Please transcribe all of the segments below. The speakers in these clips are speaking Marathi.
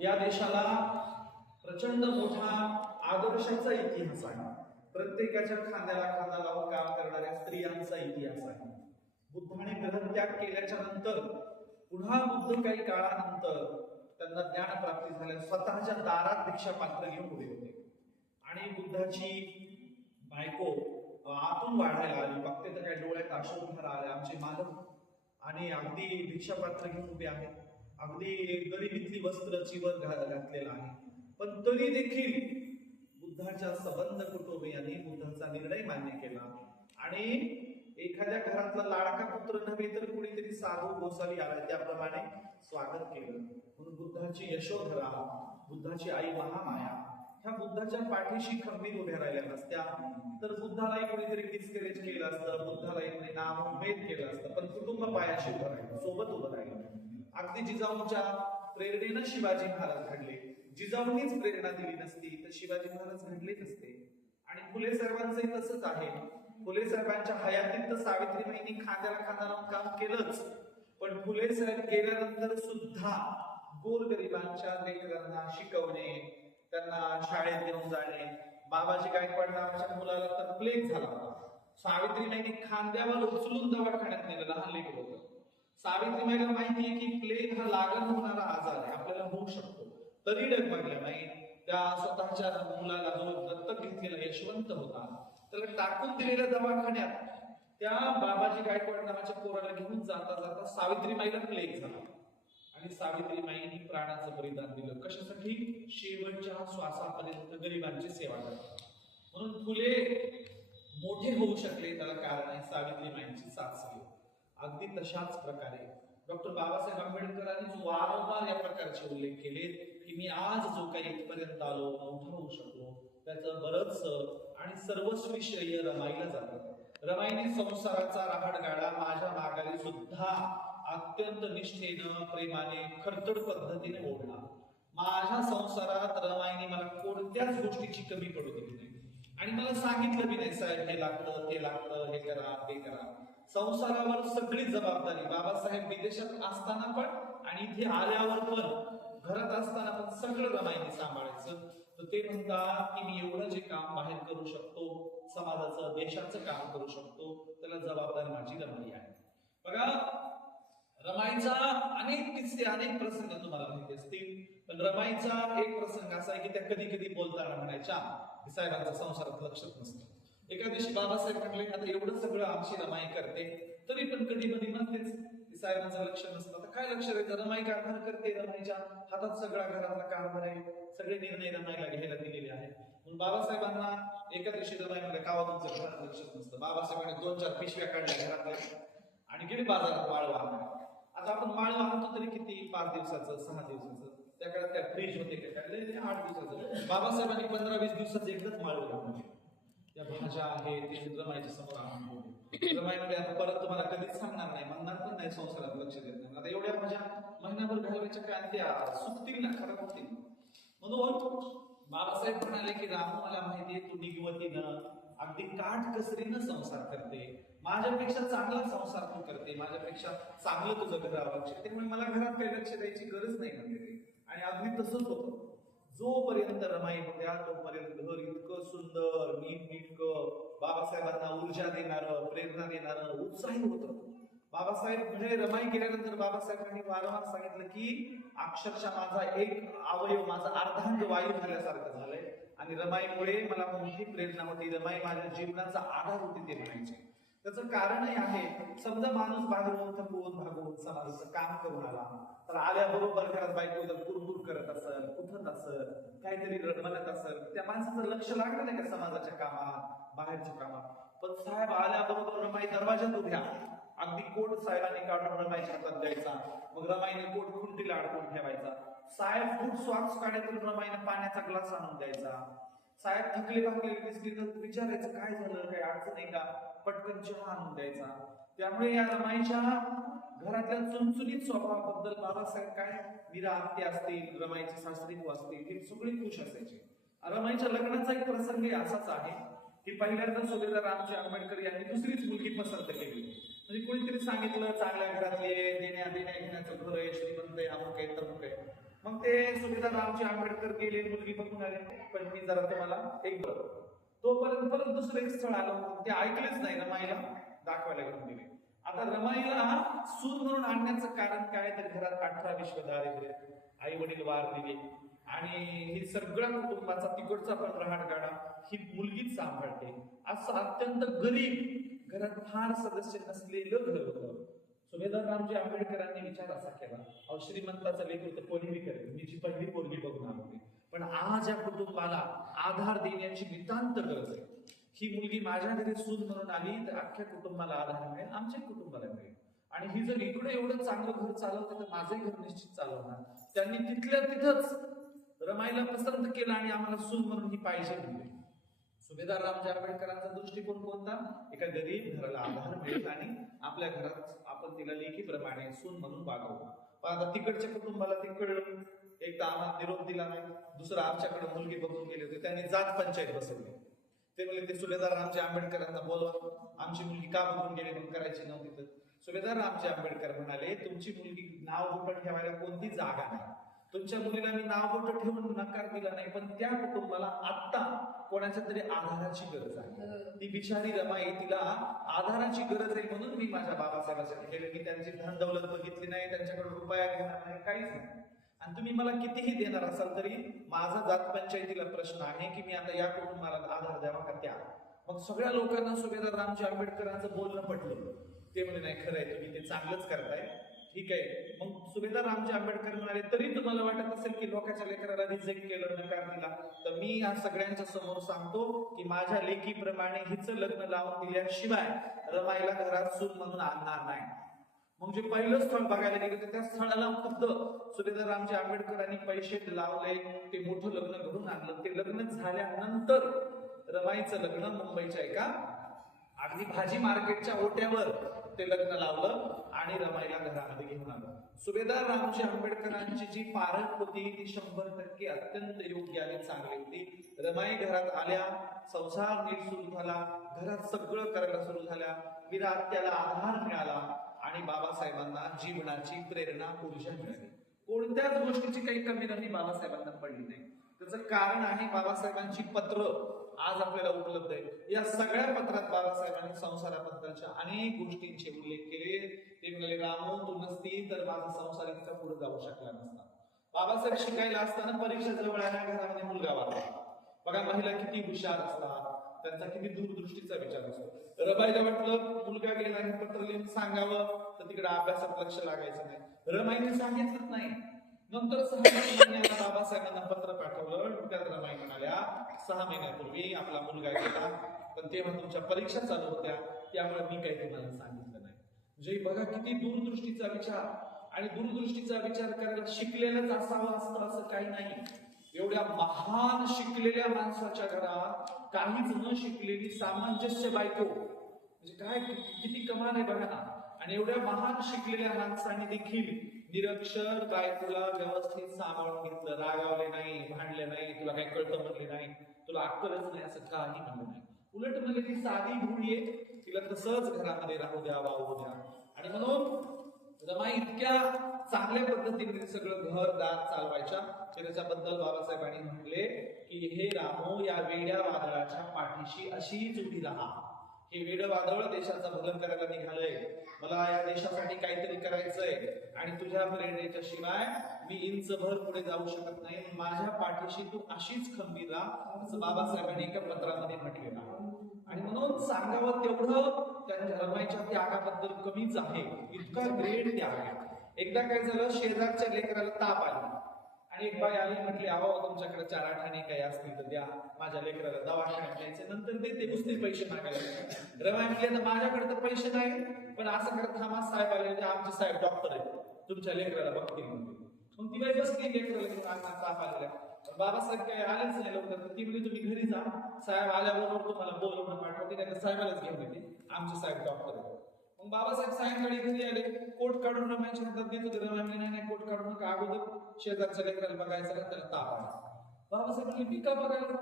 या देशाला प्रचंड मोठा आदर्शाचा इतिहास आहे. प्रत्येकाच्या खांद्याला खांदा लावून काम करणाऱ्या स्त्रियांचा इतिहास आहे. बुद्धाने ग्रहत्याग केल्याच्या नंतर पुन्हा बुद्ध काही काळानंतर त्यांना ज्ञान प्राप्ती झाल्या स्वतःच्या दारात भिक्षा पात्र घेऊन उभे होते आणि बुद्धाची बायको आतून वाढायला आली. बघते तर काय डोळ्यात अश्रुधार आले. आमचे मालक आणि अगदी भिक्षा पात्र घेऊन उभे आहेत, अगदी गरिबीतली वस्त्र चिवर घातलेला आहे, पण तरी देखील बुद्धाच्या संबंध कुटुंबियांनी बुद्धाचा निर्णय मान्य केला आणि एखाद्या घरातला लाडका पुत्र नव्हे तर कुणीतरी साधू गोसावी आला त्याप्रमाणे स्वागत केलं. म्हणून बुद्धाची यशोधरा, बुद्धाची आई महामाया ह्या बुद्धाच्या पाठीशी खंबीर उभ्या राहिल्या नसत्या तर बुद्धालाही कोणीतरी डिस्करेज केलं असतं, बुद्धालाही कोणी नामभेद केलं असतं, पण कुटुंब पायाशी उभं राहिलं, सोबत उभं राहिलं. अगदी जिजाऊंच्या प्रेरणेनं शिवाजी महाराज घडले. जिजाऊंनीच प्रेरणा दिली नसती तर शिवाजी महाराज घडले नसते. आणि फुले साहेबांचंही तसंच आहे. फुले साहेबांच्या हयातीत तर सावित्रीबाईंनी खांद्याला खांदा लावून काम केलंच, पण फुले साहेब गेल्यानंतर सुद्धा गोरगरिबांच्या लेकरांना शिकवणे, त्यांना शाळेत घेऊन जाणे. बाबाजी गायकवाड नावाच्या मुलाला तर प्लेग झाला होता. सावित्रीबाईंनी खांद्यावर उचलून दवाखान्यात नेलं, लहान लेकर होतं. सावित्रीबाईला माहिती आहे की प्लेग हा लागण होणारा आजार आहे, आपल्याला होऊ शकतो, तरी डगमगल्या नाही. त्या स्वतःच्या मुलाला जो दत्तक घेतलेला यशवंत होता त्याला टाकून दिलेल्या दवाखान्यात त्या बाबाजी गायकवाड नावाच्या पोराला घेऊन जाता जाता सावित्रीबाईला प्लेग झाला आणि सावित्रीबाईंनी प्राणाचं बलिदान दिलं. कशासाठी? शेवटच्या श्वासापर्यंत गरिबांची सेवा करतात. म्हणून फुले मोठे होऊ शकले त्याला कारण आहे सावित्रीबाईंची साथ. अगदी तशाच प्रकारे डॉक्टर बाबासाहेब आंबेडकरांनी वारंवार या प्रकारचे उल्लेख केले की मी आज जो काही इथपर्यंत आलो, मोठा होऊ शकलो, त्याचं बरंच आणि सर्वस्वी श्रेय रमाईला जातं. रमाईने संसाराचा रहाड गाडा माझ्या मागारी सुद्धा अत्यंत निष्ठेनं, प्रेमाने, खडतड पद्धतीने ओढला. माझ्या संसारात रमाईने मला कोणत्याच गोष्टीची कमी पडू दिली नाही आणि मला सांगितलं बी नाही, साहेब हे लागतं, ते लागतं, हे करा, ते करा. संसारावर सगळी जबाबदारी बाबासाहेब विदेशात असताना पण आणि इथे आल्यावर पण, घरात असताना पण सगळं रमाईने सांभाळायचं. तर ते म्हणतात की मी एवढं जे काम बाहेर करू शकतो, समाजाचं, देशाचं काम करू शकतो, त्याला जबाबदारी माझी रमाई आहे. बघा, रमाईचा अनेक किस्से, अनेक प्रसंग तुम्हाला माहिती असतील, पण रमाईचा एक प्रसंग असा आहे की त्या कधी कधी बोलताना म्हणायच्या की साहेबांच्या संसारात लक्षच नसतं. एका दिवशी बाबासाहेब म्हटले आता एवढं सगळं आमची रमाई करते तरी पण कधी कधी म्हणतेच साहेबांचं लक्ष नसतं. आता काय लक्ष द्यायचं, रमाई कारभार करते, रमाईच्या हातात सगळा घरातला कारभार आहे, सगळे निर्णय रमाईला घ्यायला दिलेले आहेत. म्हणून बाबासाहेबांना एका दिवशी रमाई म्हणजे कावा तुमचं घरात लक्षच नसतं. बाबासाहेबांनी 2-4 पिशव्या काढल्या घरातल्या आणि गेली बाजारात माळ आणला. आता आपण माळ आणतो तरी किती, 5 दिवसाचं, 6 दिवसाचं, त्या काळात काय फ्रीज होते का, 8 दिवसाचं. बाबासाहेबांनी 15-20 दिवसाचं एकच माळ आणून त्या भाज्या आहेत ते रमाईच्या समोर आणून रमाई म्हणजे आता परत तुम्हाला कधीच सांगणार नाही, म्हणणार पण नाही संसारात लक्ष देत नाही. आता एवढ्या भाज्या महिनाभर घालवायच्या काय, त्या सुकतील ना, खराब होतील. म्हणून बाबासाहेब म्हणाले की रामू मला माहितीये तू निगवतीनं अगदी काटकसरीनं संसार करते, माझ्यापेक्षा चांगला संसार तू करते, माझ्यापेक्षा चांगलं तुझं घर आवश्यक, त्यामुळे मला घरात काही लक्ष द्यायची गरज नाही म्हणते. आणि अगदी तसंच होतं. जोपर्यंत रमाई होत्या तोपर्यंत घर इतकं सुंदर, नीटनेटकं, बाबासाहेबांना ऊर्जा देणारं, प्रेरणा देणारं, उत्साही होतं. बाबासाहेब म्हणजे रमाई गेल्यानंतर बाबासाहेबांनी वारंवार सांगितलं की अक्षरशः माझा एक अवयव, माझा अर्धांग वायू झाल्यासारखं झालंय आणि रमाईमुळे मला मोठी प्रेरणा होती, रमाई माझ्या जीवनाचा आधार होती ते म्हणायचे. त्याचं कारणही आहे, समजा माणूस बाहेरून थकून भागून समाजाचं काम करून आला तर आल्याबरोबर घरात बायको जर कुरकुर करत असेल, उठत असेल, काहीतरी म्हणत असेल, त्या माणसाचं लक्ष लागलं नाही का समाजाच्या कामात, बाहेरच्या कामात. पण साहेब आल्याबरोबर रमाई दरवाजात उभ्या, अगदी कोट साहेबांनी काढून रमाईच्या हातात द्यायचा, मग रमाईने कोट खुंटीला अडकून ठेवायचा. साहेब फूट सॉक्स काढायचं, रमाईने पाण्याचा ग्लास आणून द्यायचा. साहेब थकले भागले दिसली तर विचारायचं काय झालं, काही अडचण आहे का, पटकन चहा आणून द्यायचा. त्यामुळे या रमाईच्या घरातल्या चुणचुणीत स्वभावाबद्दल बाबासाहेब काय, मीरा आत्या असतील, रमाईचे सासरी असतील, हे सगळे खुश असायचे. रमाईच्या लग्नाचा एक प्रसंग असाच आहे की पहिल्यांदा सुभेदार रामजी आंबेडकर यांनी दुसरीच मुलगी पसंत केली. म्हणजे कोणीतरी सांगितलं चांगल्या घरातले, देण्या घेण्याचं घर आहे, श्रीमंत आहे, अमुक आहे, तमुक आहे. मग मग ते सुभेदार रामजी आंबेडकर गेले, मुलगी बघून आले. पण मी जरा तुम्हाला एक तोपर्यंत परत दुसरं एक स्थळ आलं होतं, ते ऐकलेच नाही, रमाईला दाखवायला घेऊन गेले. आता रमाईला सून म्हणून आणण्याचं कारण काय, तर घरात 18 विश्व दारिद्र्य, आई वडील वारलेले आणि हे सगळ्या कुटुंबाचा तिकडचा पण रहाटगाडा ही मुलगीच सांभाळते, असं अत्यंत गरीब घरात फार सदस्य नसलेलं घर होतं. सुभेदार रामजी आंबेडकरांनी विचार असा केला, अहो श्रीमंताचा लेख तर कोणीही करेल, मी जी पहिली पोरगी बघून आलो, पण आज या कुटुंबाला आधार देण्याची नितांत गरज आहे. ही मुलगी माझ्या घरी सून म्हणून आली तर अख्ख्या कुटुंबाला आधार मिळेल, आमच्या कुटुंबाला मिळेल. आणि ही जर इकडे एवढं चांगलं घर चालवते तर माझंही घर निश्चित चालवणार. त्यांनी तिथल्या तिथंच रमाईला पसंत केलं आणि आम्हाला सून म्हणून ही पाहिजे म्हणजे. सुभेदार रामजी आंबेडकरांचा दृष्टिकोन कोणता, एका गरीब घराला आधार मिळेल आणि आपल्या घरात आपण तिला लेखीप्रमाणे सून म्हणून वागवू. पण आता तिकडच्या कुटुंबाला ते कळलं, एकदा आम्हाला निरोप दिला नाही, दुसरा आमच्याकडे मुलगी बघून गेले होते, त्यांनी जात पंचायत बसवली. ते म्हणले ते सुभेदार रामजी आंबेडकरांना बोलवा, आमची मुलगी का बघून गेली म्हणून करायची नव्हती. तर सुभेदार रामजी आंबेडकर म्हणाले, तुमची मुलगी नाव बोटं ठेवायला कोणती जागा नाही, तुमच्या मुलीला मी नाव बोटं ठेवून नकार दिला नाही, पण त्या कुटुंबाला आता कोणाच्या तरी आधाराची गरज आहे. ती बिचारी रमाई, तिला आधाराची गरज आहे म्हणून मी माझ्या बाबासाहेबांसाठी केले. मी त्यांची धन दौलत बघितली नाही, त्यांच्याकडे रुपया घेणार नाही, काहीच नाही. आणि तुम्ही मला कितीही देणार असाल तरी माझा जात पंचायतीला प्रश्न आहे की मी आता या कुटुंबाला आधार द्यावा का त्या. मग सगळ्या लोकांना सुभेदार रामजी आंबेडकरांचं बोलणं पटलं. ते म्हणे नाही खरंय, तुम्ही ते चांगलंच करताय, ठीक आहे. मग सुभेदार रामजी आंबेडकर म्हणाले, तरी तुम्हाला वाटत असेल की लोकांच्या लेकराला रिजेक्ट केलं, नकार दिला, तर मी या सगळ्यांच्या समोर सांगतो की माझ्या लेकीप्रमाणे हिचं लग्न लावून दिल्याशिवाय रमाईला घरात सून म्हणून आणणार नाही. मग जे पहिलं स्थळ बघायला गेले त्या स्थळाला खुद्द सुभेदार रामजी आंबेडकरांनी पैसे लावले, ते मोठं लग्न घडून आणलं. ते लग्न झाल्यानंतर रमाईचं लग्न मुंबईच्या एका अगदी भाजी मार्केटच्या ओट्यावर ते लग्न लावलं आणि रमाईला घरामध्ये घेऊन आलं. सुभेदार रामजी आंबेडकरांची जी पारख होती ती 100% अत्यंत योग्य आणि चांगली होती. रमाई घरात आल्या, संसार नीट सुरू झाला, घरात सगळं करायला सुरू झाल्या, विरात्याला आधार मिळाला आणि बाबासाहेबांना जीवनाची प्रेरणा ऊर्जा मिळाली. कोणत्याच गोष्टीची काही कमी नाही बाबासाहेबांना पडली नाही. त्याचं कारण आहे बाबासाहेबांची पत्र आज आपल्याला उपलब्ध आहे. या सगळ्या पत्रात बाबासाहेबांनी संसाराबद्दलच्या अनेक गोष्टींचे उल्लेख केले. ते म्हणाले, रामू तू नसती तर माझा संसार इतका पुढे जाऊ शकला नसता. बाबासाहेब शिकायला असताना परीक्षा जवळ आल्या, घरामध्ये मुलगा वाढला. बघा महिला किती हुशार असतात, त्यांचा किती दूरदृष्टीचा विचार असतो. रमाईला वाटलं मुलगा गेला आणि पत्र लिहून सांगावं तर तिकडे अभ्यासात लक्ष लागायचं नाही. रमाईने सांगितलंच नाही. नंतर 6 महिन्याला बाबासाहेबांना पत्र पाठवलं. त्यात रमाई म्हणाल्या, 6 महिन्यापूर्वी आपला मुलगा गेला, पण तेव्हा तुमच्या परीक्षा चालू होत्या, त्यामुळे मी काही तुम्हाला सांगितलं नाही. म्हणजे बघा किती दूरदृष्टीचा विचार. आणि दूरदृष्टीचा विचार करायला शिकलेलंच असावं असतं असं काही नाही. एवढ्या महान शिकलेल्या माणसाच्या घरात काहीच न शिकलेली सामंजस्य बायको, म्हणजे काय किती कमाल आहे बघा ना. आणि एवढ्या महान शिकलेल्या माणसांनी देखील निरक्षर बायकोला व्यवस्थित सांभाळून घेतलं, रागावले नाही, भांडले नाही, तुला काही कळतं म्हणले नाही, तुला अक्कलच नाही असं काही म्हणलं नाही. उलट म्हणजे ती साधी भुळी आहे, तिला तसंच घरामध्ये राहू द्या, वाहू द्या. आणि म्हणून रमाई इतक्या चांगल्या पद्धतीने सगळं घर दार चालवायच्या की त्याच्याबद्दल बाबासाहेबांनी म्हटले की हे रामो, या वेड्या वादळाच्या पाठीशी अशीच उभी राहा. हे वेड वादळ देशाचं भलं करायला निघालंय, मला या देशासाठी काहीतरी करायचंय आणि तुझ्या प्रेरणेच्या शिवाय मी इंचभर पुढे जाऊ शकत नाही. माझ्या पाठीशी तू अशीच खंबीर राहा, असं बाबासाहेबांनी एका पत्रामध्ये म्हटलेलं आहे. आणि म्हणून सांगावं तेवढं त्यांच्या रमाईच्या त्यागाबद्दल कमीच आहे. इतका ग्रेट त्याग आहे. एकदा काय झालं, शेजारच्या लेकराला ताप आला आणि एक बाई आली, म्हटली, अहो तुमच्याकडे 4 आठाणे काही असतील तर द्या, माझ्या लेकराला दवाखान्यात न्यायचे, नंतर देते, नुसते पैसे मागायला. रमाई म्हटले, माझ्याकडे तर पैसे नाही, पण असं करत थांबा, साहेब आले, आमचे साहेब डॉक्टर आहेत, तुमच्या लेकराला बघतील म्हणते. मग ती बाई बसली लेकराला घेऊन, अंगात ताप आलेला. बाबासाहेब काही आलेच नाही लवकर, ती म्हणजे तुम्ही घरी जा, साहेब आल्याबरोबर तुम्हाला बोलवून पाठवते, नाही तर साहेबालाच घेऊन येते, आमचे साहेब डॉक्टर आहेत. मग बाबासाहेब सायंकाळी घरी आले, कोट काढून रमाईच्या हातात देत होते. रमाई म्हणे, नाही कोट काढून नका, अगोदर शेजारच्या लेकराला बघायचं, त्याला ताप आला. बाबासाहेब म्हणे, मी का बघायला?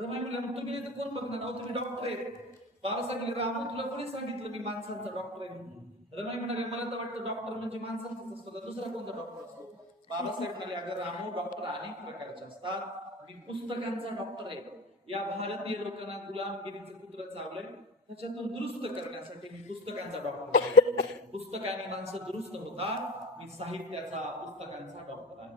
रमाई म्हणे, तुम्ही येते कोण बघणार, अहो तुम्ही डॉक्टर आहेत. बाबासाहेब म्हणे, रामू तुला कोणी सांगितलं मी माणसांचा डॉक्टर आहे म्हणून? रमाई म्हणाले, मला तर वाटतं डॉक्टर म्हणजे माणसांचाच असतो का, दुसरा कोणता डॉक्टर असतो? बाबासाहेब म्हणाले, अगं रामू, डॉक्टर अनेक प्रकारचे असतात, मी पुस्तकांचा डॉक्टर आहे. या भारतीय लोकांना गुलामगिरीचं कुत्र चावलंय, त्याच्यातून दुरुस्त करण्यासाठी मी पुस्तकांचा डॉक्टर आहे. पुस्तकाने माणसं दुरुस्त होतात, मी साहित्याचा, पुस्तकांचा डॉक्टर आहे.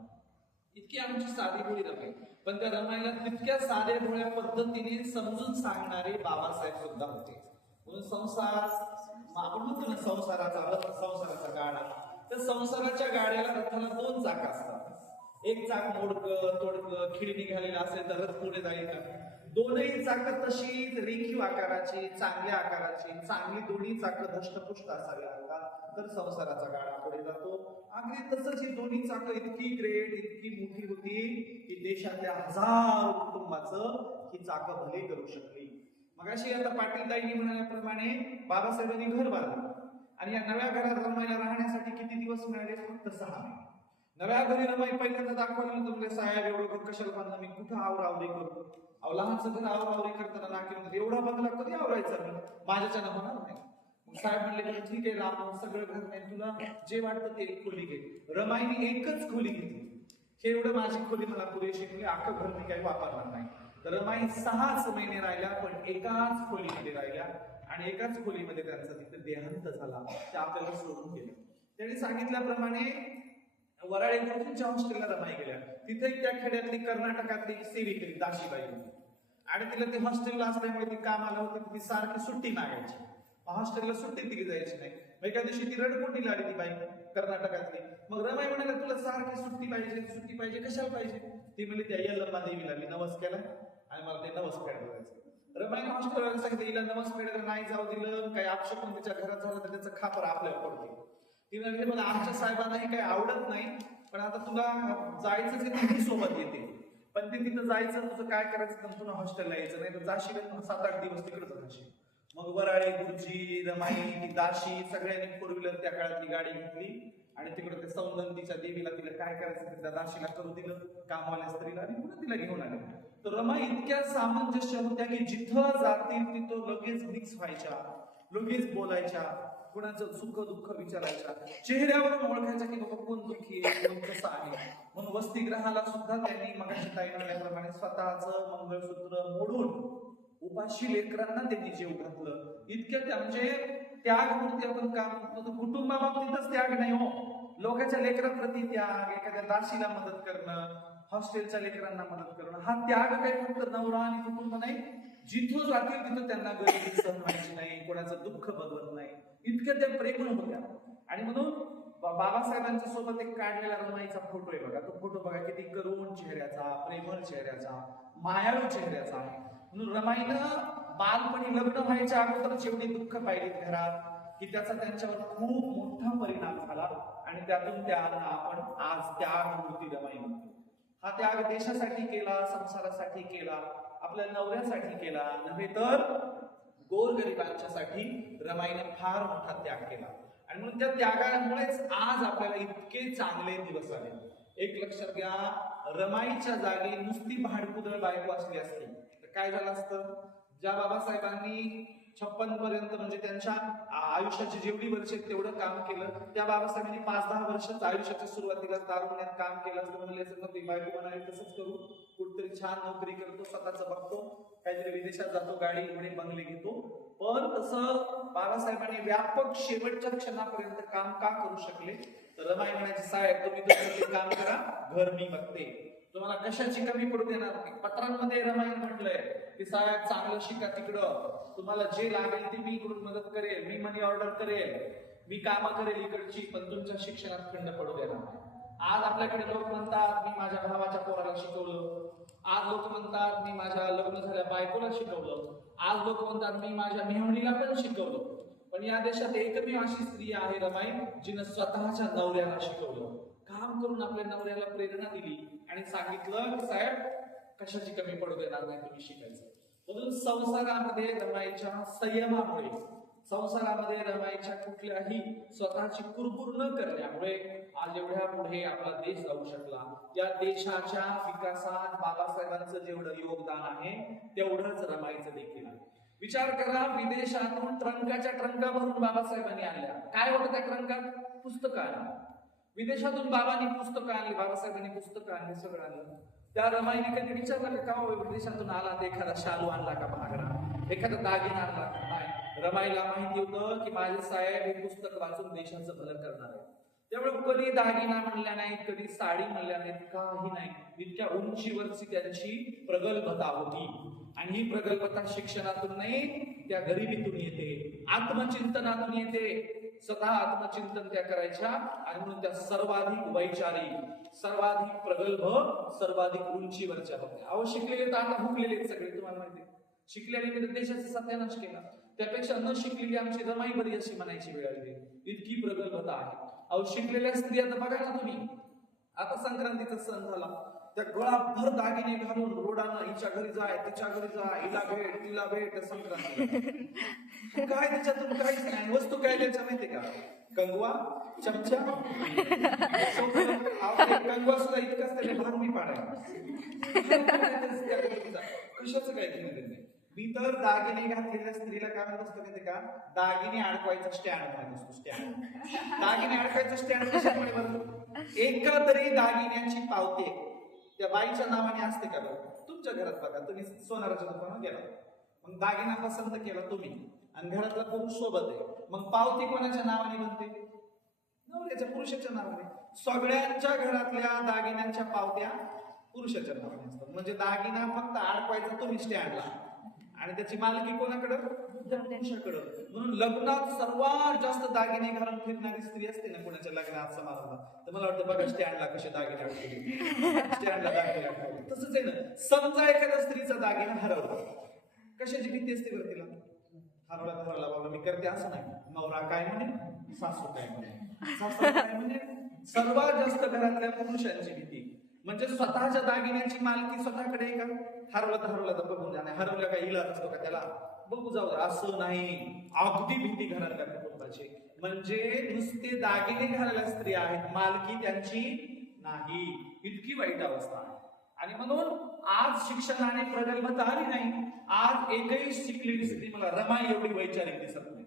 इतकी आमची साधी भोळी रमाई. पण त्या रमाईला तितक्या साध्या भोळ्या पद्धतीने समजून सांगणारे बाबासाहेब सुद्धा होते. म्हणून संसार, आपण म्हणतो ना संसाराचा रथ, संसाराचा गाडा, तर संसाराच्या गाड्याला रथाला दोन चाक असतात. एक चाक मोडकं तोडकं खिडी निघालेला असेल तर रथ पुढे जाईल का? दोनही चाकं तशीच रेखीव आकाराची, चांगल्या आकाराची, चांगली दोन्ही चाकं धष्टपुष्ट असावी लागतात, तर संसाराचा गाडा पुढे जातो. अगदी तसंच ही दोन्ही चाकं इतकी ग्रेट, इतकी मोठी होती की देशातल्या हजारो कुटुंबाचं ही चाकं भले करू शकली. मगाशी आता पाटीलताईंनी म्हणाल्याप्रमाणे बाबासाहेबांनी घर बांधलं आणि या नव्या घरात रमाईला राहण्यासाठी किती दिवस मिळाले? फक्त 6 महिने. नव्या घरी रमाई पहिल्यांदा दाखवलं होतं, म्हणजे साहेब एवढं घर कशाला बांधलं, मी कुठं आवरावरी करू? अहो, लहानचं घर आवरावरी करताना नाकी म्हणतात, एवढा बंगला कधी आवरायचा मी? माझ्याच्यानं होणार नाही. मग साहेब म्हणले, ठीक आहे राम, सगळं घर नाही, तुला जे वाटतं ते एक खोली घे. रमाईने एकच खोली घेतली. हे एवढं माझी खोली मला पुरेशी, म्हणजे अख्खं घर मी काही वापरणार नाही. तर रमाई 6च महिने राहिल्या, पण एकाच खोलीमध्ये राहिल्या आणि एकाच खोलीमध्ये त्यांचा तिथे देहांत झाला. ते आपल्याला सोडून गेले. त्यांनी सांगितल्याप्रमाणे वराळे गुरुजींच्या हॉस्टेलला रमाई गेल्या. तिथे त्या खेड्यातली कर्नाटकातली सेविका दाशीबाई होती आणि तिला ते हॉस्टेलला असल्यामुळे ती कामाला होती, ती सारखी सुट्टी मागायची. हॉस्टेलला सुट्टी दिली जायची नाही. मग एका दिवशी ती रडकुंडी लागली, ती बाई कर्नाटकातली. मग रमाई म्हणाला, तुला सारखी सुट्टी पाहिजे, सुट्टी पाहिजे, कशाला पाहिजे? ती म्हणली, त्या यल्लम्मा देवीला मी नवस केला आणि मला ते नवस फेडायला जायचं. रमाईने हॉस्टेलला सांगितलं, हिला नवस फेडायला नाही जाऊ दिलं, काही अपशकुन तिच्या घरात झालं तर त्याचं खापर आपल्याला पडते. ती म्हणली, मला आमच्या साहेबांनाही काही आवडत नाही, पण आता तुला जायचं ती सोबत येते, पण ते तिथं जायचं, तुझं काय करायचं तर पुन्हा हॉस्टेलला यायचं, नाही तर जाशील 7-8 दिवस तिकडच राहशील. मग वराळे गुरुजी, रमाई, ती दाशी सगळ्यांनी 4 व्हीलर त्या काळातली गाडी घेतली आणि तिकडे ते सौंदंतीच्या देवीला तिला काय करायचं त्या दाशीला करू दिलं, कामवाल्या स्त्रीला, आणि पुन्हा तिला घेऊन आले. तर रमाई इतक्या सामंजस्य होत्या की जिथं जातील तिथं लगेच मिक्स व्हायच्या, लगेच बोलायच्या, कोणाचं सुख दुःख विचारायच्या, चेहऱ्यावरून ओळखायच्या की बाबा कोण दुःखी आहे, कोण कसं आहे. म्हणून वसतिगृहाला सुद्धा त्यांनी मगाशी ताई म्हटल्याप्रमाणे स्वतःचं मंगळसूत्र मोडून उपाशी लेकरांना त्यांनी जेव घातलं. इतक्या म्हणजे त्यागमूर्ती आपण काम करतो. कुटुंबाबाबतीतच त्याग नाही हो, लोकांच्या लेकराप्रती त्याग, एखाद्या दाशीला मदत करणं, हॉस्टेलच्या लेकरांना मदत करणं, हा त्याग काही फक्त नवरा आणि कुटुंब नाही, जिथं जातील तिथं त्यांना गरिबी सहन व्हायची नाही, कोणाचं दुःख बघत नाही, इतक्या त्या प्रेमळ होत्या. आणि म्हणून बाबासाहेबांच्या सोबत एक काढलेला रमाईचा फोटो आहे बघा, तो फोटो बघा, किती करुण चेहऱ्याचा, प्रेमळ चेहऱ्याचा, मायाळू चेहऱ्याचा आहे. म्हणून रमाईनं बालपणी लग्न व्हायच्या अगोदरच एवढी दुःख पाहिलीत घरात की त्याचा त्यांच्यावर खूप मोठा परिणाम झाला आणि त्यातून त्यांना आपण आज त्यागमूर्ती रमाई म्हणतो. हा त्याग देशासाठी केला, संसारासाठी केला, आपल्या नवऱ्यासाठी केला नव्हे तर गोरगरिबांच्यासाठी रमाईने फार मोठा त्याग केला. आणि म्हणून त्या त्यागामुळेच आज आपल्याला इतके चांगले दिवस आले. एक लक्षात घ्या, रमाईच्या जागी नुसती भाडकुदळ बायको असली असती तर काय झालं असतं? ज्या बाबासाहेबांनी 56 पर्यंत म्हणजे त्यांच्या आयुष्याची जेवढी वर्ष तेवढं काम केलं, त्या बाबासाहेबांनी 5-10 वर्षच आयुष्याच्या सुरुवातीला तारुण्यात काम केलं असतं, म्हणले असं ती बायको म्हणाले तसंच करू, कुठतरी छान नोकरी करतो, स्वतःच बघतो, काहीतरी विदेशात जातो, गाडी घोडे बंगले घेतो. पण तसं बाबासाहेबांनी व्यापक शेवटच्या क्षणापर्यंत काम का करू शकले? तर रमाई म्हणायचे, साहेब तुम्ही तुमचं काम करा, घर मी बघते, तुम्हाला कशाची कमी पडू देणार नाही. पत्रांमध्ये रमाई म्हटलंय की साहेब चांगलं शिका तिकडं, तुम्हाला जे लागेल ते मी इकडून मदत करेल, मी मनी ऑर्डर करेल, मी कामं करेल इकडची, पण तुमच्या शिक्षणात खंड पडू देणार नाही. आज आपल्याकडे लोक म्हणतात मी माझ्या भावाच्या पोराला शिकवलं, आज लोक म्हणतात मी माझ्या लग्न झाल्या बायकोला शिकवलं, आज लोक म्हणतात मी माझ्या मेहणीला पण शिकवलं. पण या देशात एकमेव अशी स्त्री आहे रमाई जिनं स्वतःच्या नवऱ्याला शिकवलं, काम करून आपल्या नवऱ्याला प्रेरणा दिली आणि सांगितलं की साहेब कशाची कमी पडू देणार नाही, तुम्ही शिकायचं. म्हणून संसारामध्ये रमाईच्या संयमामुळे, संसारामध्ये रमाईच्या कुठल्याही स्वतःची कुरबुर न करण्यामुळे आज एवढ्या पुढे आपला देश जाऊ शकला. या देशाच्या विकासात बाबासाहेबांचं जेवढं योगदान आहे तेवढंच रमाईचं देखील आहे. विचार करा, विदेशातून ट्रंकाच्या ट्रंका भरून बाबासाहेबांनी आणल्या. काय होतं त्या ट्रंकात? पुस्तकं आली. विदेशातून बाबांनी पुस्तकं आणली, बाबासाहेबांनी पुस्तकं आणली, सगळं आणलं. त्या रमाईने कधी विचारलं का हो विदेशातून आला तर एखादा शालू आणला का महागडा, एखादा दागिना आणला का? नाही. रमाईला माहिती होतं की माझे साहेब हे पुस्तक वाचून देशाचं भलं करणार आहे. त्यामुळे कधी दागिना म्हणल्या नाहीत, कधी साडी म्हणल्या नाहीत, काही नाही. इतक्या उंचीवरची त्यांची प्रगल्भता होती. आणि ही प्रगल्भता शिक्षणातून नाही, त्या गरिबीतून येते, आत्मचिंतनातून येते. स्वतः आत्मचिंतन त्या करायच्या आणि म्हणून त्या सर्वाधिक वैचारिक, सर्वाधिक प्रगल्भ, सर्वाधिक उंचीवरच्या होत्या. अहो शिकलेले तर आता हुकलेले सगळे, तुम्हाला माहिती. शिकलेले देशाचा सत्यानाश केला. त्यापेक्षा न शिकलेली आमची रमाई बरी अशी म्हणायची वेळ आली. इतकी प्रगल्भता आहे. अहो शिकलेल्या स्त्रिया तर बघा ना तुम्ही, आता संक्रांतीचा सण झाला, त्या गळाभर दागिने घालून रोडानं हिच्या घरी जाय, तिच्या घरी जाय, हिला भेट, तिला भेट, संक्रांती काय त्याच्यातून काहीच नाही. वस्तू काय त्याच्या माहितीये का? कंगवा, चमचा, कंगवा सुद्धा इतकाच त्याने भाग मी पाडायला. कशाचं काय घेणं नाही. मी तर दागिने घातलेल्या स्त्रीला काय म्हणत असतो माहिती का? दागिने अडकवायचा स्टँड म्हणत असतो. स्टँड, दागिने अडकवायचा स्टँड कशामुळे बरं? एका तरी दागिन्याची पावते त्या बाईच्या नावाने असते का बरं? तुमच्या घरात बघा, तुम्ही सोनाराच्या दुकानात गेला, मग दागिना पसंत केला तुम्ही आणि घरातला पुरुष सोबत आहे, मग पावती कोणाच्या नावाने बनते? नवऱ्याच्या, पुरुषाच्या नावाने. सगळ्यांच्या घरातल्या दागिन्यांच्या पावत्या पुरुषाच्या नावाने असतात. म्हणजे दागिना फक्त अडकवायचा तुम्ही स्टँडला आणि त्याची मालकी कोणाकडे? पुरुषाकडे. म्हणून लग्नात सर्वात जास्त दागिने घालून फिरणारी स्त्री असते ना कोणाच्या लग्नात, समारंभात, तर मला वाटतं बघा स्टँडला कसे दागिने अडकवले, स्टँडला दागिने अडकवले. तसंच आहे ना. समजा एखाद्या स्त्रीचा दागिना हरवला, कशाची भीती असते बरं तिला? हरवला बाबा मी करते असं नाही. नवरा काय म्हणे, सासू काय म्हणे, सासू काय म्हणे. सर्वात जास्त घरातल्या पुरुषांची भीती. म्हणजे स्वतःच्या दागिन्याची मालकी स्वतःकडे आहे का? हरवलं तर बघून जाणार, हरवलं काय इलाज असतो का त्याला? बघू जाऊ असं नाही. अगदी भीती घरातल्या कुटुंबाची. म्हणजे नुसते दागिने घालायला स्त्री आहेत, मालकी त्यांची नाही. इतकी वाईट अवस्था आहे. आणि म्हणून आज शिक्षणाने प्रगल्भता आली नाही. आज एकही शिकलेली स्त्री मला रमाई एवढी वैचारिक दिसत नाही.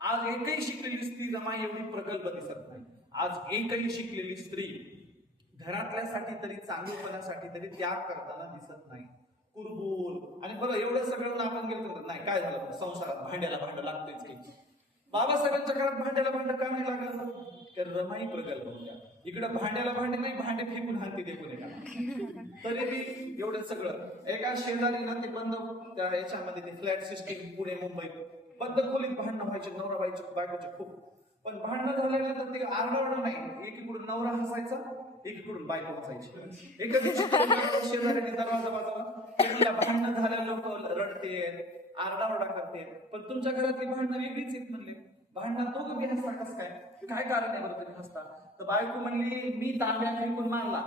आज एकही शिकलेली स्त्री रमाई एवढी प्रगल्भ दिसत नाही. आज एकही शिकलेली स्त्री घरातल्यासाठी तरी, चांगलेपणासाठी तरी त्याग करताना दिसत नाही. कुरबूल आणि बरं एवढं सगळं आपण गेलो नाही. काय झालं? संसारात भांड्याला भांडं लागतेच की. बाबासाहेबांच्या घरात भांड्याला भांडं का नाही लागलं? तर रमाई प्रगल्भ होत्या. इकडे भांड्याला भांडे नाही, भांडे फेकून हाती देखून एका. तरी बी एवढं सगळं. एका शेजारी ना ते बंद, त्या याच्यामध्ये ते फ्लॅट सिस्टीम पुणे मुंबईत बंद खोलीत भांडणं व्हायचे नवरा बायकोचे खूप. पण भांडणं झाल्यानंतर ते आरडाओरडा नाही, एकीकडून नवरा हसायचा, एकीकडून बायको हसायची. एका दिवशी शेजाऱ्याने दरवाजा वाजवला, भांडणं झाल्या लोक रडते, आरडाओरडा करते, पण तुमच्या घरातली भांडणं वेगळीच आहेत म्हणले. भांडणं दोघं बी हसता कसं काय कारण आहे बरं तुम्ही हसता? तर बायको म्हणली मी तांब्या फेकून मारला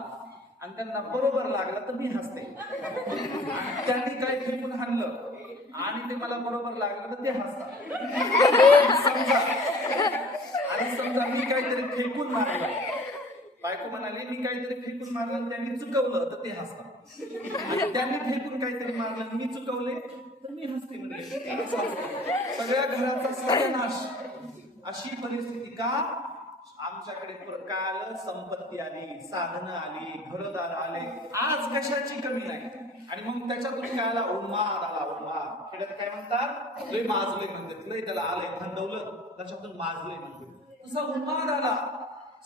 आणि त्यांना बरोबर लागलं तर मी हसते. त्यांनी काय फेकून हाणलं आणि ते मला बरोबर लागलं तर ते हसतात. समजा मी काहीतरी फेकून मारलं, बायको म्हणाली मी काहीतरी फेकून मारलं त्यांनी चुकवलं तर ते हसतात. आणि त्यांनी फेकून काहीतरी मारलं मी चुकवले तर मी हसते. म्हणजे सगळ्या घराचा सत्यानाश. अशी परिस्थिती का? आमच्याकडे काल संपत्ती आली, साधनं आली, घरदार आले, आज कशाची कमी नाही. आणि मग त्याच्यातून काय आला? उन्माद आला. उन्माद. खेड्यात काय म्हणतात? लय माजले म्हणतात, लय त्याला आलंय थंडवलं, त्याच्यातून माजले म्हणतात. तसा उन्माद आला.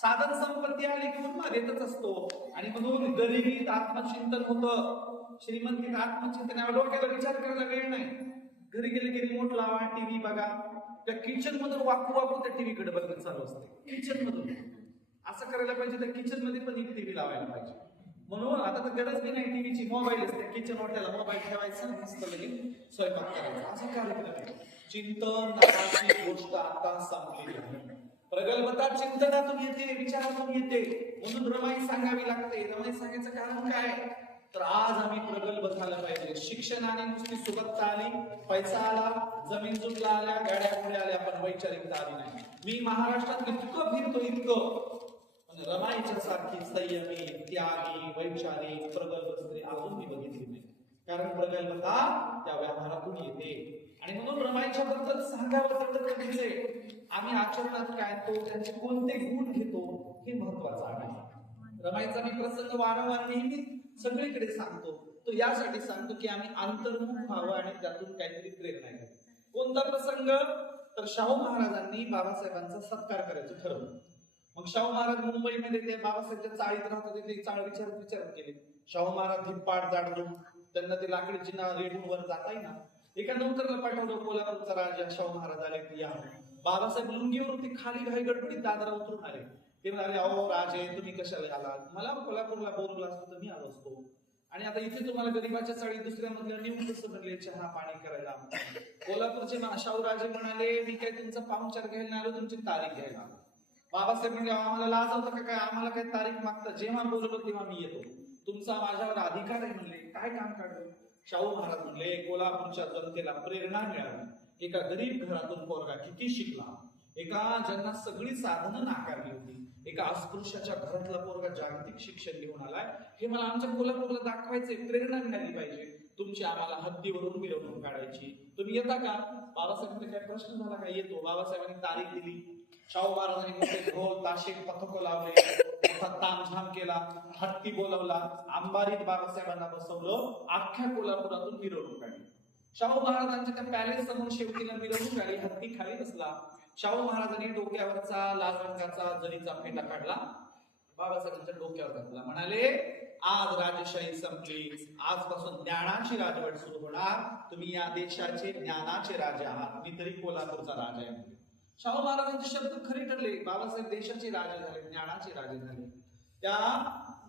साधन संपत्ती आली की उन्माद येतच असतो. आणि म्हणून गरिबीत आत्मचिंतन होतं, श्रीमंतीत आत्मचिंतन. डोक्याला विचार करायला वेळ नाही. घरी गेले की रिमोट लावा, टीव्ही बघा. त्या किचन मधून वाकू त्या टीव्ही कडे बघत चालू असते. किचन मधून असं करायला पाहिजे, त्या किचन मध्ये पण एक टीव्ही लावायला पाहिजे. म्हणून आता तर गरज बी नाही टीव्हीची, मोबाईल असते. किचन वाट्याला मोबाईल ठेवायचा, मस्त लगेच स्वयंपाक करायचा. असं कार्यक्रम आहे. चिंतन नावाची गोष्ट आता संपलेली आहे. प्रगल्भता चिंतनातून येते, विचारातून येते. म्हणून रमाई सांगावी लागते. रमाई सांगायचं कारण काय? तर आज आम्ही प्रगल्भ झालं पाहिजे. शिक्षणाने नुसती सुबत्ता आली, पैसा आला, जमीन जुमला आल्या, गाड्या पुढे आल्या, पण वैचारिकता आली नाही. मी महाराष्ट्रात इतकं फिरतो, इतकं, रमाईच्या सारखी संयमी, त्यागी, वैचारिक, प्रगल्भ स्त्री अजून मी बघितली नाही. कारण प्रगल्भता त्या व्यवहारातून येते. आणि म्हणून रमाईच्या बद्दल सांगावं तेवढं कमीच आहे. आम्ही आचरणात काय तो, त्यांचे कोणते गुण घेतो, हे महत्वाचं आहे. रमाईचा मी प्रसंग वारंवार नेहमी सगळीकडे सांगतो, तो यासाठी सांगतो की आम्ही अंतर्मुख व्हावं आणि त्यातून काहीतरी प्रेरणा घ्यावी. कोणता प्रसंग? तर शाहू महाराजांनी बाबासाहेबांचा सत्कार करायचं ठरवलं. मग शाहू महाराज मुंबईमध्ये ते बाबासाहेबच्या चाळीत राहत होते, ते चाळ विचारत गेले. शाहू महाराज धिप्पाड जाडलो, त्यांना ते लाकडी चिन्ह रेडून वर जाता येईना. एका नौकरला पाठवलं, कोल्हापूरचा राजा शाहू महाराज आले की या. बाबासाहेब लुंगीवरून ते खाली घाई गडबडीत दादरा उतरून आले. ते म्हणाले, अहो राजे तुम्ही कशाला आलात? मला कोल्हापूरला बोलवलं असतो तर मी आलो असतो, आणि आता इथे तुम्हाला गरीबाच्या चाळी दुसऱ्या मधल्या नेऊन कसं म्हणले चहा पाणी करायला? कोल्हापूरचे शाहू राजे म्हणाले, मी काय तुमचा पाहुणचार घ्यायला नाही आलो, तुमची तारीख घ्यायला आलो. बाबासाहेब म्हणजे आम्हाला लाज होतं का काय? आम्हाला काय तारीख मागता? जेव्हा बोलवलं तेव्हा मी येतो, तुमचा माझ्यावर अधिकार आहे. म्हणले, काय काम काढलं? शाहू महाराज म्हणले, कोल्हापूरच्या जनतेला प्रेरणा मिळाली. एका गरीब घरातून पोरगा किती शिकला, एका ज्यांना सगळी साधनं नाकारली होती, एका अस्पृश्याच्या घरातला पोरगा जागतिक शिक्षण घेऊन आलाय, हे मला आमच्या कोल्हापूरला दाखवायचे, प्रेरणा मिळाली पाहिजे. तुमची आम्हाला हद्दीवरून मिरवणूक काढायची, तुम्ही येता का? बाबासाहेबांनी काय प्रश्न झाला का? येतो. बाबासाहेबांनी तारीख दिली. शाहू महाराजांनी मोठे ढोल ताशे पथक लावले, मोठा तामझाम केला, हत्ती बोलवला, अंबारीत बाबासाहेबांना बसवलं, अख्ख्या कोल्हापुरातून मिरवणूक काढली. शाहू महाराजांच्या त्या पॅलेस समोर शेवटीला मिरवणूक आली, हत्ती खाली बसला. शाहू महाराजांनी डोक्यावरचा लाल रंगाचा जरीचा फेटा काढला, बाबासाहेबांच्या डोक्यावर घातला. म्हणाले, आज राजशाही संपली, आजपासून ज्ञानाची राजवट सुरू होणार. तुम्ही या देशाचे ज्ञानाचे राजे आहात, मी तरी कोल्हापूरचा राजा आहे. शाहू महाराजांचे शब्द खरे ठरले. बाबासाहेब देशाचे राजे झाले, ज्ञानाचे राजे झाले. त्या